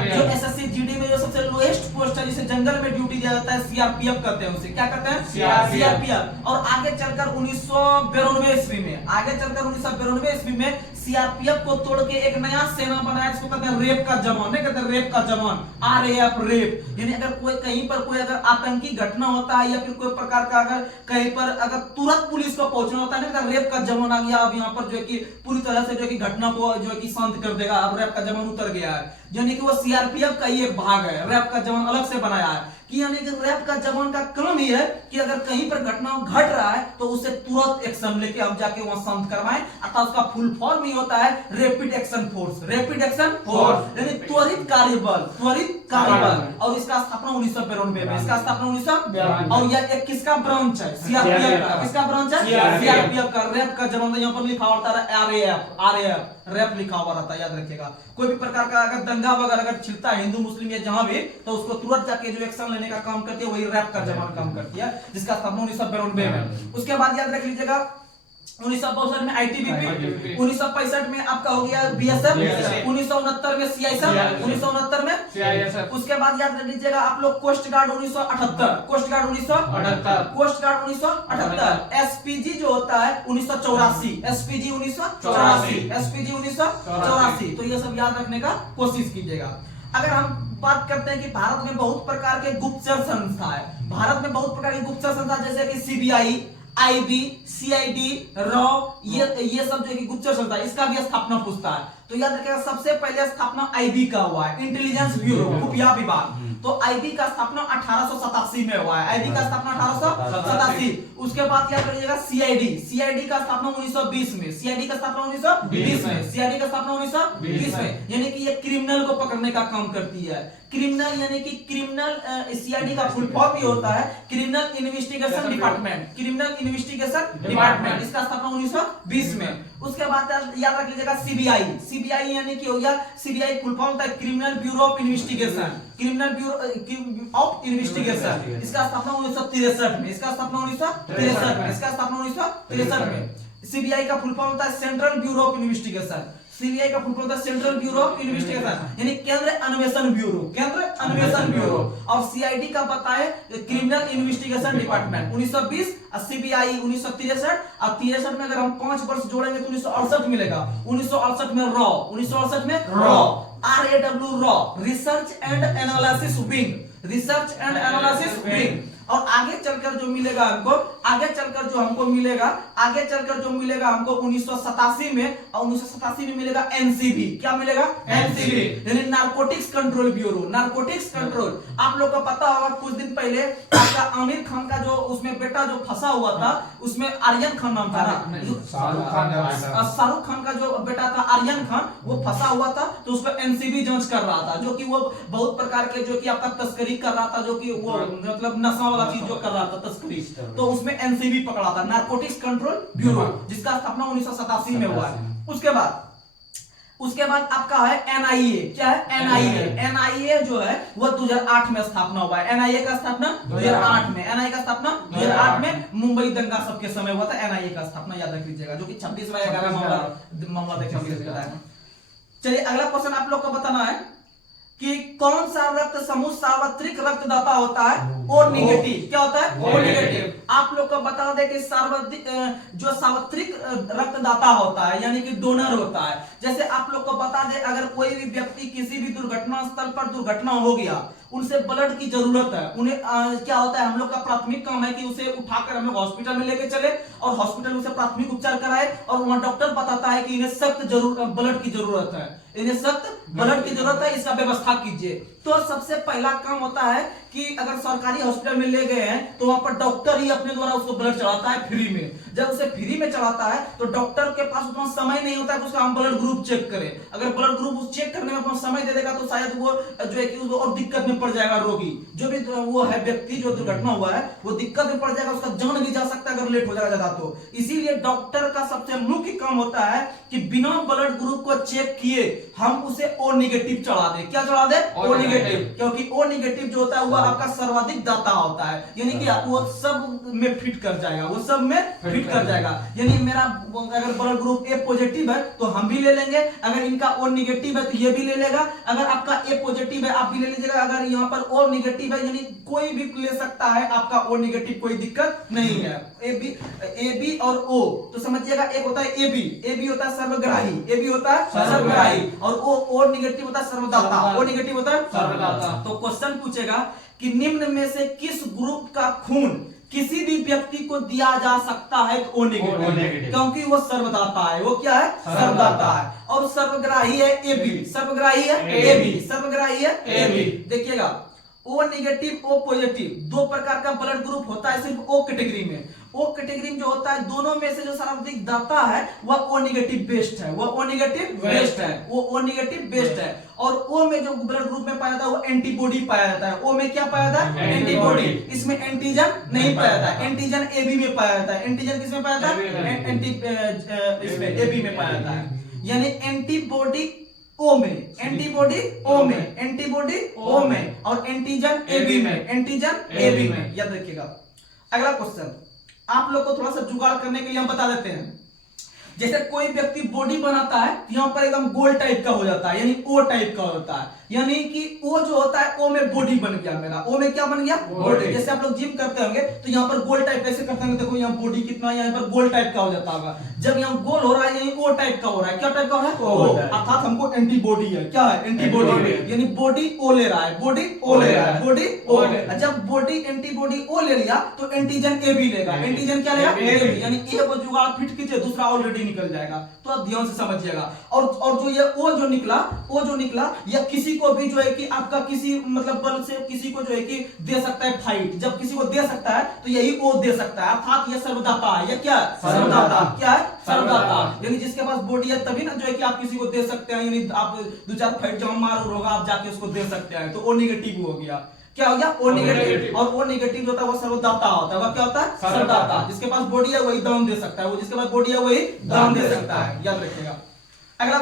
जो एसएससी जीडी में जो सबसे लोएस्ट पोस्ट है जिसे जंगल में ड्यूटी दिया जाता है सीआरपीएफ कहते हैं, उसे क्या कहते हैं? सीआरपीएफ। और आगे चलकर 1992 ईस्वी में, आगे चलकर 1992 ईस्वी में सीआरपीएफ को तोड़ के एक नया सेना बनाया जिसको कहते हैं रेप का जवान। नहीं कहते रेप का जवान, आरएएफ, रेप। यानी अगर कोई कहीं पर कोई अगर आतंकी घटना होता है या फिर कोई प्रकार का अगर कहीं पर अगर तुरंत पुलिस को पहुंचना होता है, नहीं रेप का जवान आ गया। अब यहाँ पर जो है कि पूरी तरह से जो है कि घटना को जो है कि शांत कर देगा, अब रैप का जवान उतर गया है, यानी कि वो सीआरपीएफ का ही एक भाग है। रैप का जवान अलग से बनाया है कि यानी कि रैप का जवान का काम ये है कि अगर कहीं पर घटना घट रहा है तो उसे तुरंत एक्शन लेके हम जाके वहां शांत करवाएं। अर्थात उसका फुल फॉर्म ही होता है rapid action force, rapid action force यानी त्वरित कार्यबल, त्वरित कार्यबल। और इसका स्थापना 1992 में, इसका स्थापना 1992। और यह एक किसका ब्रांच है? सीआरपीएफ का। किसका ब्रांच है? सीआरपीएफ का। रैप का जवान यहाँ पर लिखा होता है आरएएफ, आरएएफ रैप लिखा हुआ रहता है, याद रखिएगा। कोई भी प्रकार का अगर दंगा वगैरह अगर छिड़ता है हिंदू मुस्लिम या जहां भी, तो उसको तुरंत जाके जो एक्शन लेने का काम करती है वही रैप का जवान काम करती है, जिसका स्थापना 1992 में। उसके बाद याद रख लीजिएगा 1962 में आईटीबीपी, 1965 में आपका हो गया बीएसएफ, 1969 में सीआईएसएफ, 1969 में सीआईएसएफ। उसके बाद याद रख लीजिएगा आप लोग coast guard 1978, coast guard 1978, coast guard 1978। SPG जो होता है 1984, एसपीजी 1984, एसपीजी 1984। तो ये सब याद रखने का कोशिश कीजिएगा। अगर हम बात करते हैं कि भारत में बहुत प्रकार के गुप्तचर संस्था है, भारत में बहुत प्रकार की गुप्तचर संस्था जैसे कि सीबीआई, आईबी, सीआईडी, रॉ, ये सब जो है कि गुप्तचर संस्था, इसका भी स्थापना पूछता है। तो याद रखिएगा सबसे पहले स्थापना आईबी का हुआ है, इंटेलिजेंस ब्यूरो, खुफिया विभाग। तो आईबी का स्थापना 1887 में हुआ है, आईबी का स्थापना 1887। उसके बाद याद रखिएगा सीआईडी, सीआईडी का स्थापना 1920 में, सीआईडी का स्थापना 1920 में, सीआईडी का स्थापना 1920 में, यानी कि ये क्रिमिनल को पकड़ने का काम करती है। क्रिमिनल यानी कि क्रिमिनल, सीआईडी का फुल फॉर्म ये होता है criminal investigation department, criminal investigation department, इसका स्थापना 1920 में। उसके बाद याद रख लीजिएगा सीबीआई, सीबीआई यानी कि हो गया, सीबीआई फुल फॉर्म होता है criminal bureau of investigation, criminal bureau of investigation, इसका स्थापना 1963 में, इसका स्थापना 1963 में, इसका स्थापना 1963 में। सीबीआई का फुल फॉर्म होता है central bureau of investigation, CBI का फुल फॉर्म होता है सेंट्रल ब्यूरो ऑफ इन्वेस्टिगेशन, यानी केंद्र अन्वेषण ब्यूरो, केंद्र अन्वेषण ब्यूरो। और सीआईडी का बताए क्रिमिनल इन्वेस्टिगेशन डिपार्टमेंट 1920, और सीबीआई 1963, और 63 में अगर हम 5 वर्ष जोड़ेंगे तो 1968 मिलेगा। 1968 में रॉ, 1968 में raw, RAW raw, research and analysis wing, research and analysis wing. और आगे चलकर जो मिलेगा हमको, आगे चलकर जो हमको मिलेगा, आगे चलकर जो मिलेगा हमको 1987 में, और 1987 में मिलेगा एनसीबी। क्या मिलेगा? एनसीबी, यानी narcotics control bureau, narcotics control. आप लोग को पता होगा कुछ दिन पहले आपका आमिर खान का जो उसमें बेटा जो फंसा हुआ था, उसमें आर्यन खान नाम था ना, शाहरुख खान का जो बेटा था आर्यन खान, वो फंसा हुआ था। तो उस पर एनसीबी जांच कर रहा था, जो कि वो बहुत प्रकार के जो कि आपका तस्करी कर रहा था, जो कि वो मतलब नशा वाला चीज जो कर रहा था, तस्करी। तो उसमें एनसीबी पकड़ा था, नारकोटिक्स कंट्रोल ब्यूरो, जिसका स्थापना 1987 में हुआ है। उसके बाद आपका है एनआईए। क्या है? एनआईए। एनआईए जो है वो 2008 में स्थापना हुआ है। एनआईए का स्थापना 2008 में, एनआईए का स्थापना 2008 में मुंबई दंगा सबके समय हुआ था। एनआईए का स्थापना याद रख लीजिएगा, जो कि 26/11 मामला देखा। चलिए अगला क्वेश्चन आप लोग को बताना है कि कौन सा रक्त समूह सार्वत्रिक रक्तदाता होता है? O negative. क्या होता है? O negative. आप लोग को बता दें कि जो सार्वत्रिक रक्तदाता होता है यानी कि डोनर होता है। जैसे आप लोग को बता दें, अगर कोई भी व्यक्ति किसी भी दुर्घटना स्थल पर दुर्घटना हो गया, उनसे ब्लड की जरूरत है, उन्हें क्या होता है, हम लोग का प्राथमिक काम है कि उसे उठाकर हम लोग हॉस्पिटल में लेके चले और हॉस्पिटल उसे प्राथमिक उपचार कराए, और वहां डॉक्टर बताता है कि इन्हें सख्त ब्लड की जरूरत है, इन्हें सख्त ब्लड की जरूरत है, इसका व्यवस्था कीजिए। तो सबसे पहला काम होता है कि अगर सरकारी हॉस्पिटल में ले गए हैं तो वहां पर डॉक्टर ही अपने द्वारा उसको ब्लड चढ़ाता है फ्री में। जब उसे फ्री में चढ़ाता है तो डॉक्टर के पास उतना समय नहीं होता है कि उसका हम ब्लड ग्रुप चेक करें। अगर ब्लड ग्रुप चेक करने में अपना समय दे देगा तो शायद वो जो है कि उसको और दिक्कत में पड़ जाएगा रोगी, जो भी वो है व्यक्ति जो दुर्घटना हुआ है वो दिक्कत में पड़ जाएगा, उसका जान भी जा सकता है अगर लेट हो जाएगा ज्यादा। तो इसीलिए डॉक्टर का सबसे मुख्य काम होता है कि बिना ब्लड ग्रुप को चेक किए हम उसे ओ नेगेटिव चढ़ा दे। क्या चढ़ा दे? O negative. क्योंकि ओ नेगेटिव जो होता है वो आपका सर्वाधिक दाता होता है, यानी कि वो सब में फिट कर जाएगा, वो सब में फिट कर जाएगा। यानी मेरा अगर ब्लड ग्रुप ए पॉजिटिव है तो हम भी ले लेंगे, अगर इनका ओ नेगेटिव है तो ये भी ले लेगा, अगर आपका ए पॉजिटिव है आप भी ले लीजिएगा, अगर यहाँ पर ओ नेगेटिव है यानी कोई भी ले सकता है आपका ओ नेगेटिव, कोई दिक्कत नहीं है। ए बी और ओ तो समझिएगा, एक होता है ए बी होता है सर्वग्राही, ए बी होता है सर्वग्राही, और ओ नेगेटिव होता है सर्वदाता, ओ नेगेटिव होता है सर्वदाता। तो क्वेश्चन पूछेगा कि निम्न में से किस ग्रुप का खून किसी भी व्यक्ति को दिया जा सकता है? ओ नेगेटिव, क्योंकि वो सर्वदाता है। वो क्या है? सर्वदाता है। और सर्वग्राही है ए बी, सर्वग्राही है ए बी, सर्वग्राही है ए बी। देखिएगा ओ नेगेटिव ओ पॉजिटिव दो प्रकार का ब्लड ग्रुप होता है सिर्फ ओ कैटेगरी में। ओ कैटेगरी में जो होता है दोनों में से जो सर्वाधिक दाता है वह ओ नेगेटिव बेस्ट है, वो ओ नेगेटिव बेस्ट है, वो ओ नेगेटिव बेस्ट है। और ओ में जो ब्लड ग्रुप में पाया जाता है वो एंटीबॉडी पाया जाता है। ओ में क्या पाया जाता है? एंटीबॉडी। इसमें एंटीजन नहीं पाया जाता है, एंटीजन एबी में पाया जाता है। एंटीजन किसमें पाया जाता है? इसमें एबी में पाया जाता है। यानी एंटीबॉडी ओ में, एंटीबॉडी ओ में, एंटीबॉडी ओ में, और एंटीजन एबी में, एंटीजन एबी में। याद रखिएगा। अगला क्वेश्चन आप लोग को थोड़ा सा जुगाड़ करने के लिए हम बता देते हैं। जैसे कोई व्यक्ति बॉडी बनाता है, यहाँ पर एकदम गोल टाइप का हो जाता है, यानी ओ टाइप का होता है। यानी कि ओ जो होता है ओ में बॉडी बन गया मेरा, ओ में क्या बन गया? बॉडी। जैसे आप लोग जिम करते होंगे तो यहाँ पर गोल टाइप ऐसे करते होंगे, देखो यहाँ बॉडी कितना, यहाँ पर गोल टाइप का हो जाता होगा। जब यहाँ गोल हो रहा है यही ओ टाइप का हो रहा है, क्या टाइप का हो रहा है? अर्थात हमको एंटीबॉडी है। क्या है? एंटीबॉडी। यानी बॉडी ओ ले रहा है, बॉडी ओ ले रहा है, बॉडी ओ। जब बॉडी एंटीबॉडी ओ ले लिया तो एंटीजन ए भी लेगा। एंटीजन क्या लेगा? ए भी। यानी ए को जुगाड़ फिट कीजिए, दूसरा ऑलरेडी निकल जाएगा। तो आप ध्यान से समझिएगा। और जो ये ओ जो निकला या किसी को भी जो है कि आपका किसी मतलब बल से किसी को जो है कि दे सकता है फाइट। जब किसी को दे सकता है तो यही ओ दे सकता है, अर्थात ये सर्वदाता है। ये क्या है? सर्वदाता। क्या है? सर्वदाता। यानी जिसके पास बॉडी है तभी ना जो है कि आप किसी को दे सकते हैं। यानी आप 2-4 फाइट जब मार होगा आप जाके उसको दे सकते हैं, तो ओ नेगेटिव हो गया। क्या हो गया? O negative. और ओ नेगेटिव जो होता है वो सर्वदाता होता है। वह क्या होता है? सर्वदाता। जिसके पास बॉडी है वही दान दे सकता है, वो जिसके पास बॉडी है वही दान दे सकता है। याद रखिएगा। अगला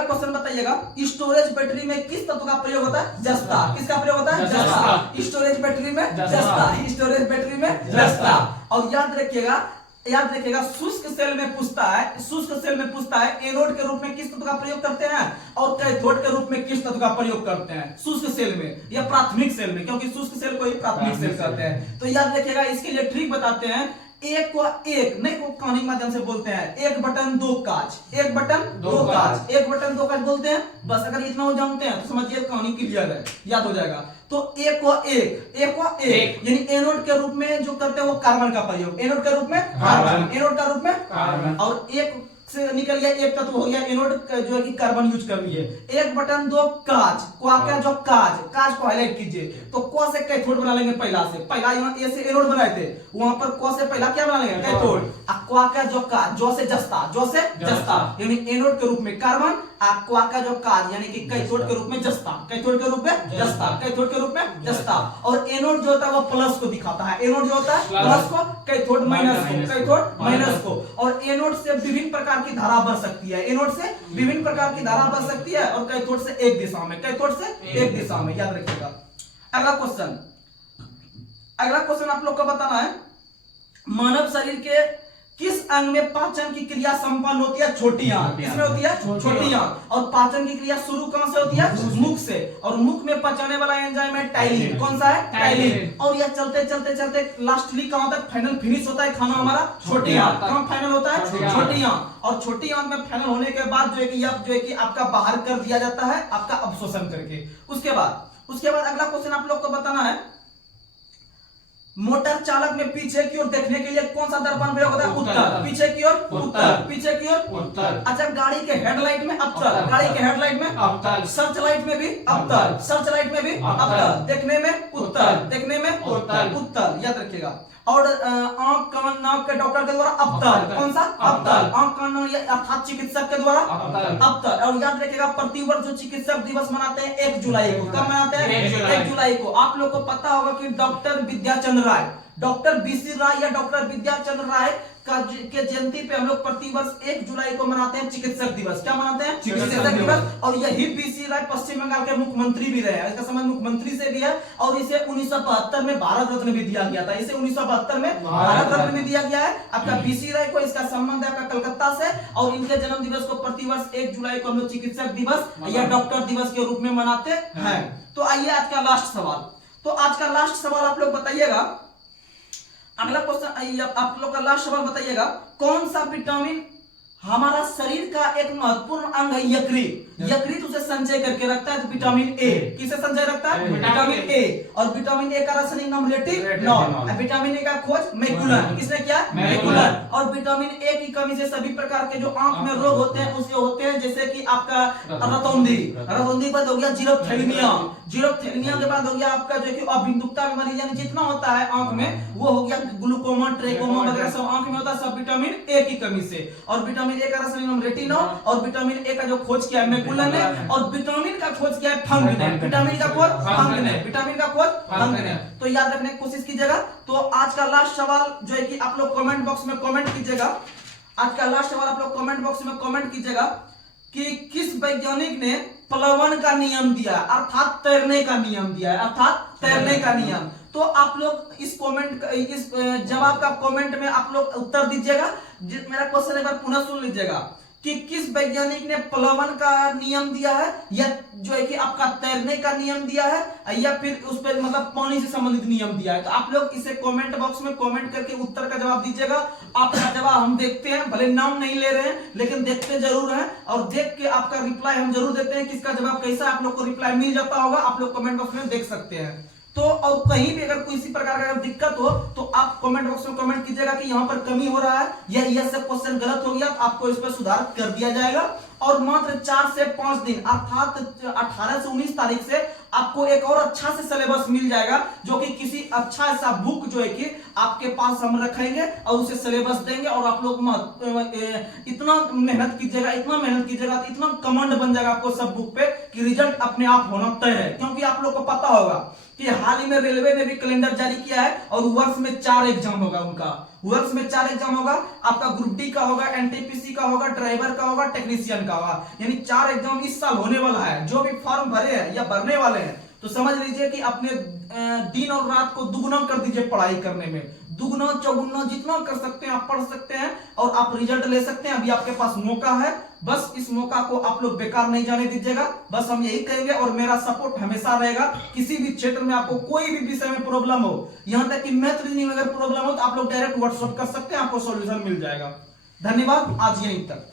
क्वेश्चन बताइएगा, स्टोरेज बैटरी में किस तत्व का प्रयोग होता है? जस्ता। किसका प्रयोग होता है? जस्ता। स्टोरेज बैटरी में जस्ता। स्टोरेज बैटरी में जस्ता। और याद रखिएगा शुष्क सेल में पूछता है एनोड के रूप में किस तत्व का प्रयोग करते हैं और कैथोड के रूप में किस तत्व का प्रयोग करते हैं? शुष्क सेल में या प्राथमिक सेल में, क्योंकि शुष्क सेल को ही प्राथमिक सेल कहते हैं। तो याद रखिएगा, इसके लिए ट्रिक बताते हैं। एक को एक नहीं को कहानी के माध्यम से बोलते हैं, एक बटन दो काज, एक बटन दो काज, एक बटन दो काज बोलते हैं। बस अगर इतना हो जानते हैं तो समझिए कहानी क्लियर है, याद हो जाएगा। तो एक को एक यानी एनोड के रूप में जो करते हैं वो कार्बन का प्रयोग, एनोड के रूप में कार्बन, एनोड का रूप में कार्बन। और एक से निकल गया एक तत्व हो गया एनोड जो है कि कार्बन यूज कर लिए। एक बटन दो काज, क्वा का जो काज को हाईलाइट कीजिए। तो क्वा से कैथोड बना लेंगे पहला यहाँ ए से एनोड बनाए थे, वहां पर क्वा से पहला क्या बना लेंगे? कैथोड। क्वा का जो काज, जो से जस्ता यानी एनोड के रूप में कार्बन, क्वा का जो काज यानी कि कैथोड के रूप में जस्ता, कैथोड के रूप में जस्ता। और एनोड जो होता है वो प्लस को दिखाता है, एनोड जो होता है प्लस को, कैथोड माइनस को। और एनोड से विभिन्न प्रकार की धारा बढ़ सकती है, एनोड से विभिन्न प्रकार की धारा बढ़ सकती है और कैथोड से एक दिशा में, याद रखिएगा। अगला क्वेश्चन आप लोग को बताना है, मानव शरीर के किस अंग में पाचन की क्रिया संपन्न होती है? छोटी आंत। किसमें होती है? छोटी आंत। और पाचन की क्रिया शुरू कहां से होती है? मुख से। और मुख में पचाने वाला एंजाइम है टाइलिन। कौन सा है? टाइलिन। और यह चलते लास्टली कहां तक फाइनल फिनिश होता है खाना हमारा? छोटी आंत। कहां फाइनल होता है? छोटी आंत। और छोटी आंत में फाइनल होने के बाद जो है कि आपका बाहर कर दिया जाता है, आपका अवशोषण करके। उसके बाद अगला क्वेश्चन आप लोग को बताना है, मोटर चालक में पीछे की ओर देखने के लिए कौन सा दर्पण प्रयोग होता है? उत्तर। पीछे की ओर उत्तर। अच्छा, गाड़ी के हेडलाइट में अवतल, गाड़ी के हेडलाइट में अवतल, सर्च लाइट में भी अवतल, देखने में उत्तर, याद रखिएगा। और आंख कान नाक के डॉक्टर के द्वारा अवतल। कौन सा? अवतल। आंख कान नाक अर्थात चिकित्सक के द्वारा अवतल। और याद रखिएगा, प्रतिवर्ष जो चिकित्सक दिवस मनाते हैं 1 जुलाई को। कब मनाते हैं? 1 जुलाई को। आप लोग को पता होगा कि डॉक्टर विद्याचंद्र राय, डॉक्टर बीसी राय या डॉक्टर विद्याचंद्र राय के जयंती पे हम लोग प्रतिवर्ष 1 जुलाई को मनाते हैं चिकित्सक दिवस। क्या मनाते हैं? चिकित्सक दिवस। और यही बीसी राय पश्चिम बंगाल के मुख्यमंत्री भी रहे हैं, इसका संबंध मुख्यमंत्री से भी है। और इसे 1972 में भारत रत्न भी दिया गया था, इसे 1972 में भारत रत्न भी दिया गया है। आपका बीसी राय को इसका संबंध है आपका कलकत्ता से। और इनके जन्म दिवस को प्रतिवर्ष 1 जुलाई को हम लोग चिकित्सक दिवस या डॉक्टर दिवस के रूप में मनाते हैं। तो आइए आज का लास्ट सवाल आप लोग बताइएगा। अगला क्वेश्चन आप लोग का लास्ट सवाल बताइएगा, कौन सा विटामिन हमारा शरीर का एक महत्वपूर्ण अंग है? यकृत उसे संचय करके रखता है। तो विटामिन ए किसे संचय रखता है? Vitamin A. और विटामिन ए का रासायनिक नाम रेटिनॉल। विटामिन ए का खोज मैकुलन, किसने किया? मैकुलन। और विटामिन ए की कमी से सभी प्रकार के जो आंख में रोग होते हैं उसे होते हैं, जैसे कि आपका रतौंधी बाद हो गया जीरोप्थेल्मिया के बाद हो गया आपका जो कि अबिंदुकता बीमारी, यानी जितना होता है आंख में वो हो गया ग्लूकोमा, ट्रेकोमा वगैरह सब आंख में होता है, सब विटामिन ए की कमी से। और विटामिन ए का रासायनिक नाम रेटिनॉल। और विटामिन ए का जो खोज किया है मैकुलन ने। और विटामिन का खोज किया है फंग ने। विटामिन का खोज फंग ने। तो याद रखने की कोशिश कीजिएगा। तो आज का लास्ट सवाल जो है कि आप लोग कमेंट बॉक्स में कमेंट कीजिएगा। आज का लास्ट सवाल आप लोग कमेंट बॉक्स में कमेंट कीजिएगा कि किस वैज्ञानिक ने प्लवन का नियम दिया, अर्थात तैरने का नियम। तो आप लोग इस जवाब का कमेंट में आप लोग उत्तर दीजिएगा। मेरा क्वेश्चन एक बार पुनः सुन लीजिएगा कि किस वैज्ञानिक ने प्लवन का नियम दिया है, या जो है कि आपका तैरने का नियम दिया है, या फिर उस पर मतलब पानी से संबंधित नियम दिया है। तो आप लोग इसे कमेंट बॉक्स में कमेंट करके उत्तर का जवाब दीजिएगा। आपका जवाब हम देखते हैं, भले नाम नहीं ले रहे हैं लेकिन देखते जरूर हैं, और देख के आपका रिप्लाई हम जरूर देते हैं। किसका जवाब कैसा आप लोग को रिप्लाई मिल जाता होगा, आप लोग कमेंट बॉक्स में देख सकते हैं। तो और कहीं भी अगर किसी प्रकार का दिक्कत हो तो आप कमेंट बॉक्स में कमेंट कीजिएगा कि यहाँ पर कमी हो रहा है या यह सब क्वेश्चन गलत हो गया, तो आपको इस पर सुधार कर दिया जाएगा। और मात्र 4 से 5 दिन अर्थात 18 से 19 तारीख से आपको एक और अच्छा से सिलेबस मिल जाएगा, जो कि किसी अच्छा ऐसा बुक जो है कि आपके पास हम रखेंगे और उसे सिलेबस देंगे, और आप लोग इतना मेहनत कीजिएगा, इतना मेहनत कीजिएगा, इतना कमांड बन जाएगा आपको सब बुक पे कि रिजल्ट अपने आप होना तय है। क्योंकि आप लोग को पता होगा कि हाल ही में रेलवे ने भी कैलेंडर जारी किया है, और वर्ष में 4 एग्जाम होगा उनका। वर्ष में 4 एग्जाम होगा, आपका ग्रुप डी का होगा, एनटीपीसी का होगा, ड्राइवर का होगा, टेक्नीशियन का होगा, यानी 4 एग्जाम इस साल होने वाला है। जो भी फॉर्म भरे हैं या भरने वाले हैं तो समझ लीजिए कि अपने दिन और रात को दुगुना कर दीजिए पढ़ाई करने में, दुगुना चौगुना जितना कर सकते हैं आप पढ़ सकते हैं, और आप रिजल्ट ले सकते हैं। अभी आपके पास मौका है, बस इस मौका को आप लोग बेकार नहीं जाने दीजिएगा, बस हम यही कहेंगे। और मेरा सपोर्ट हमेशा रहेगा। किसी भी क्षेत्र में आपको कोई भी विषय में प्रॉब्लम हो, यहां तक कि मैथ रीजनिंग में अगर प्रॉब्लम हो तो आप लोग डायरेक्ट व्हाट्सएप कर सकते हैं, आपको सॉल्यूशन मिल जाएगा। धन्यवाद, आज यहीं तक।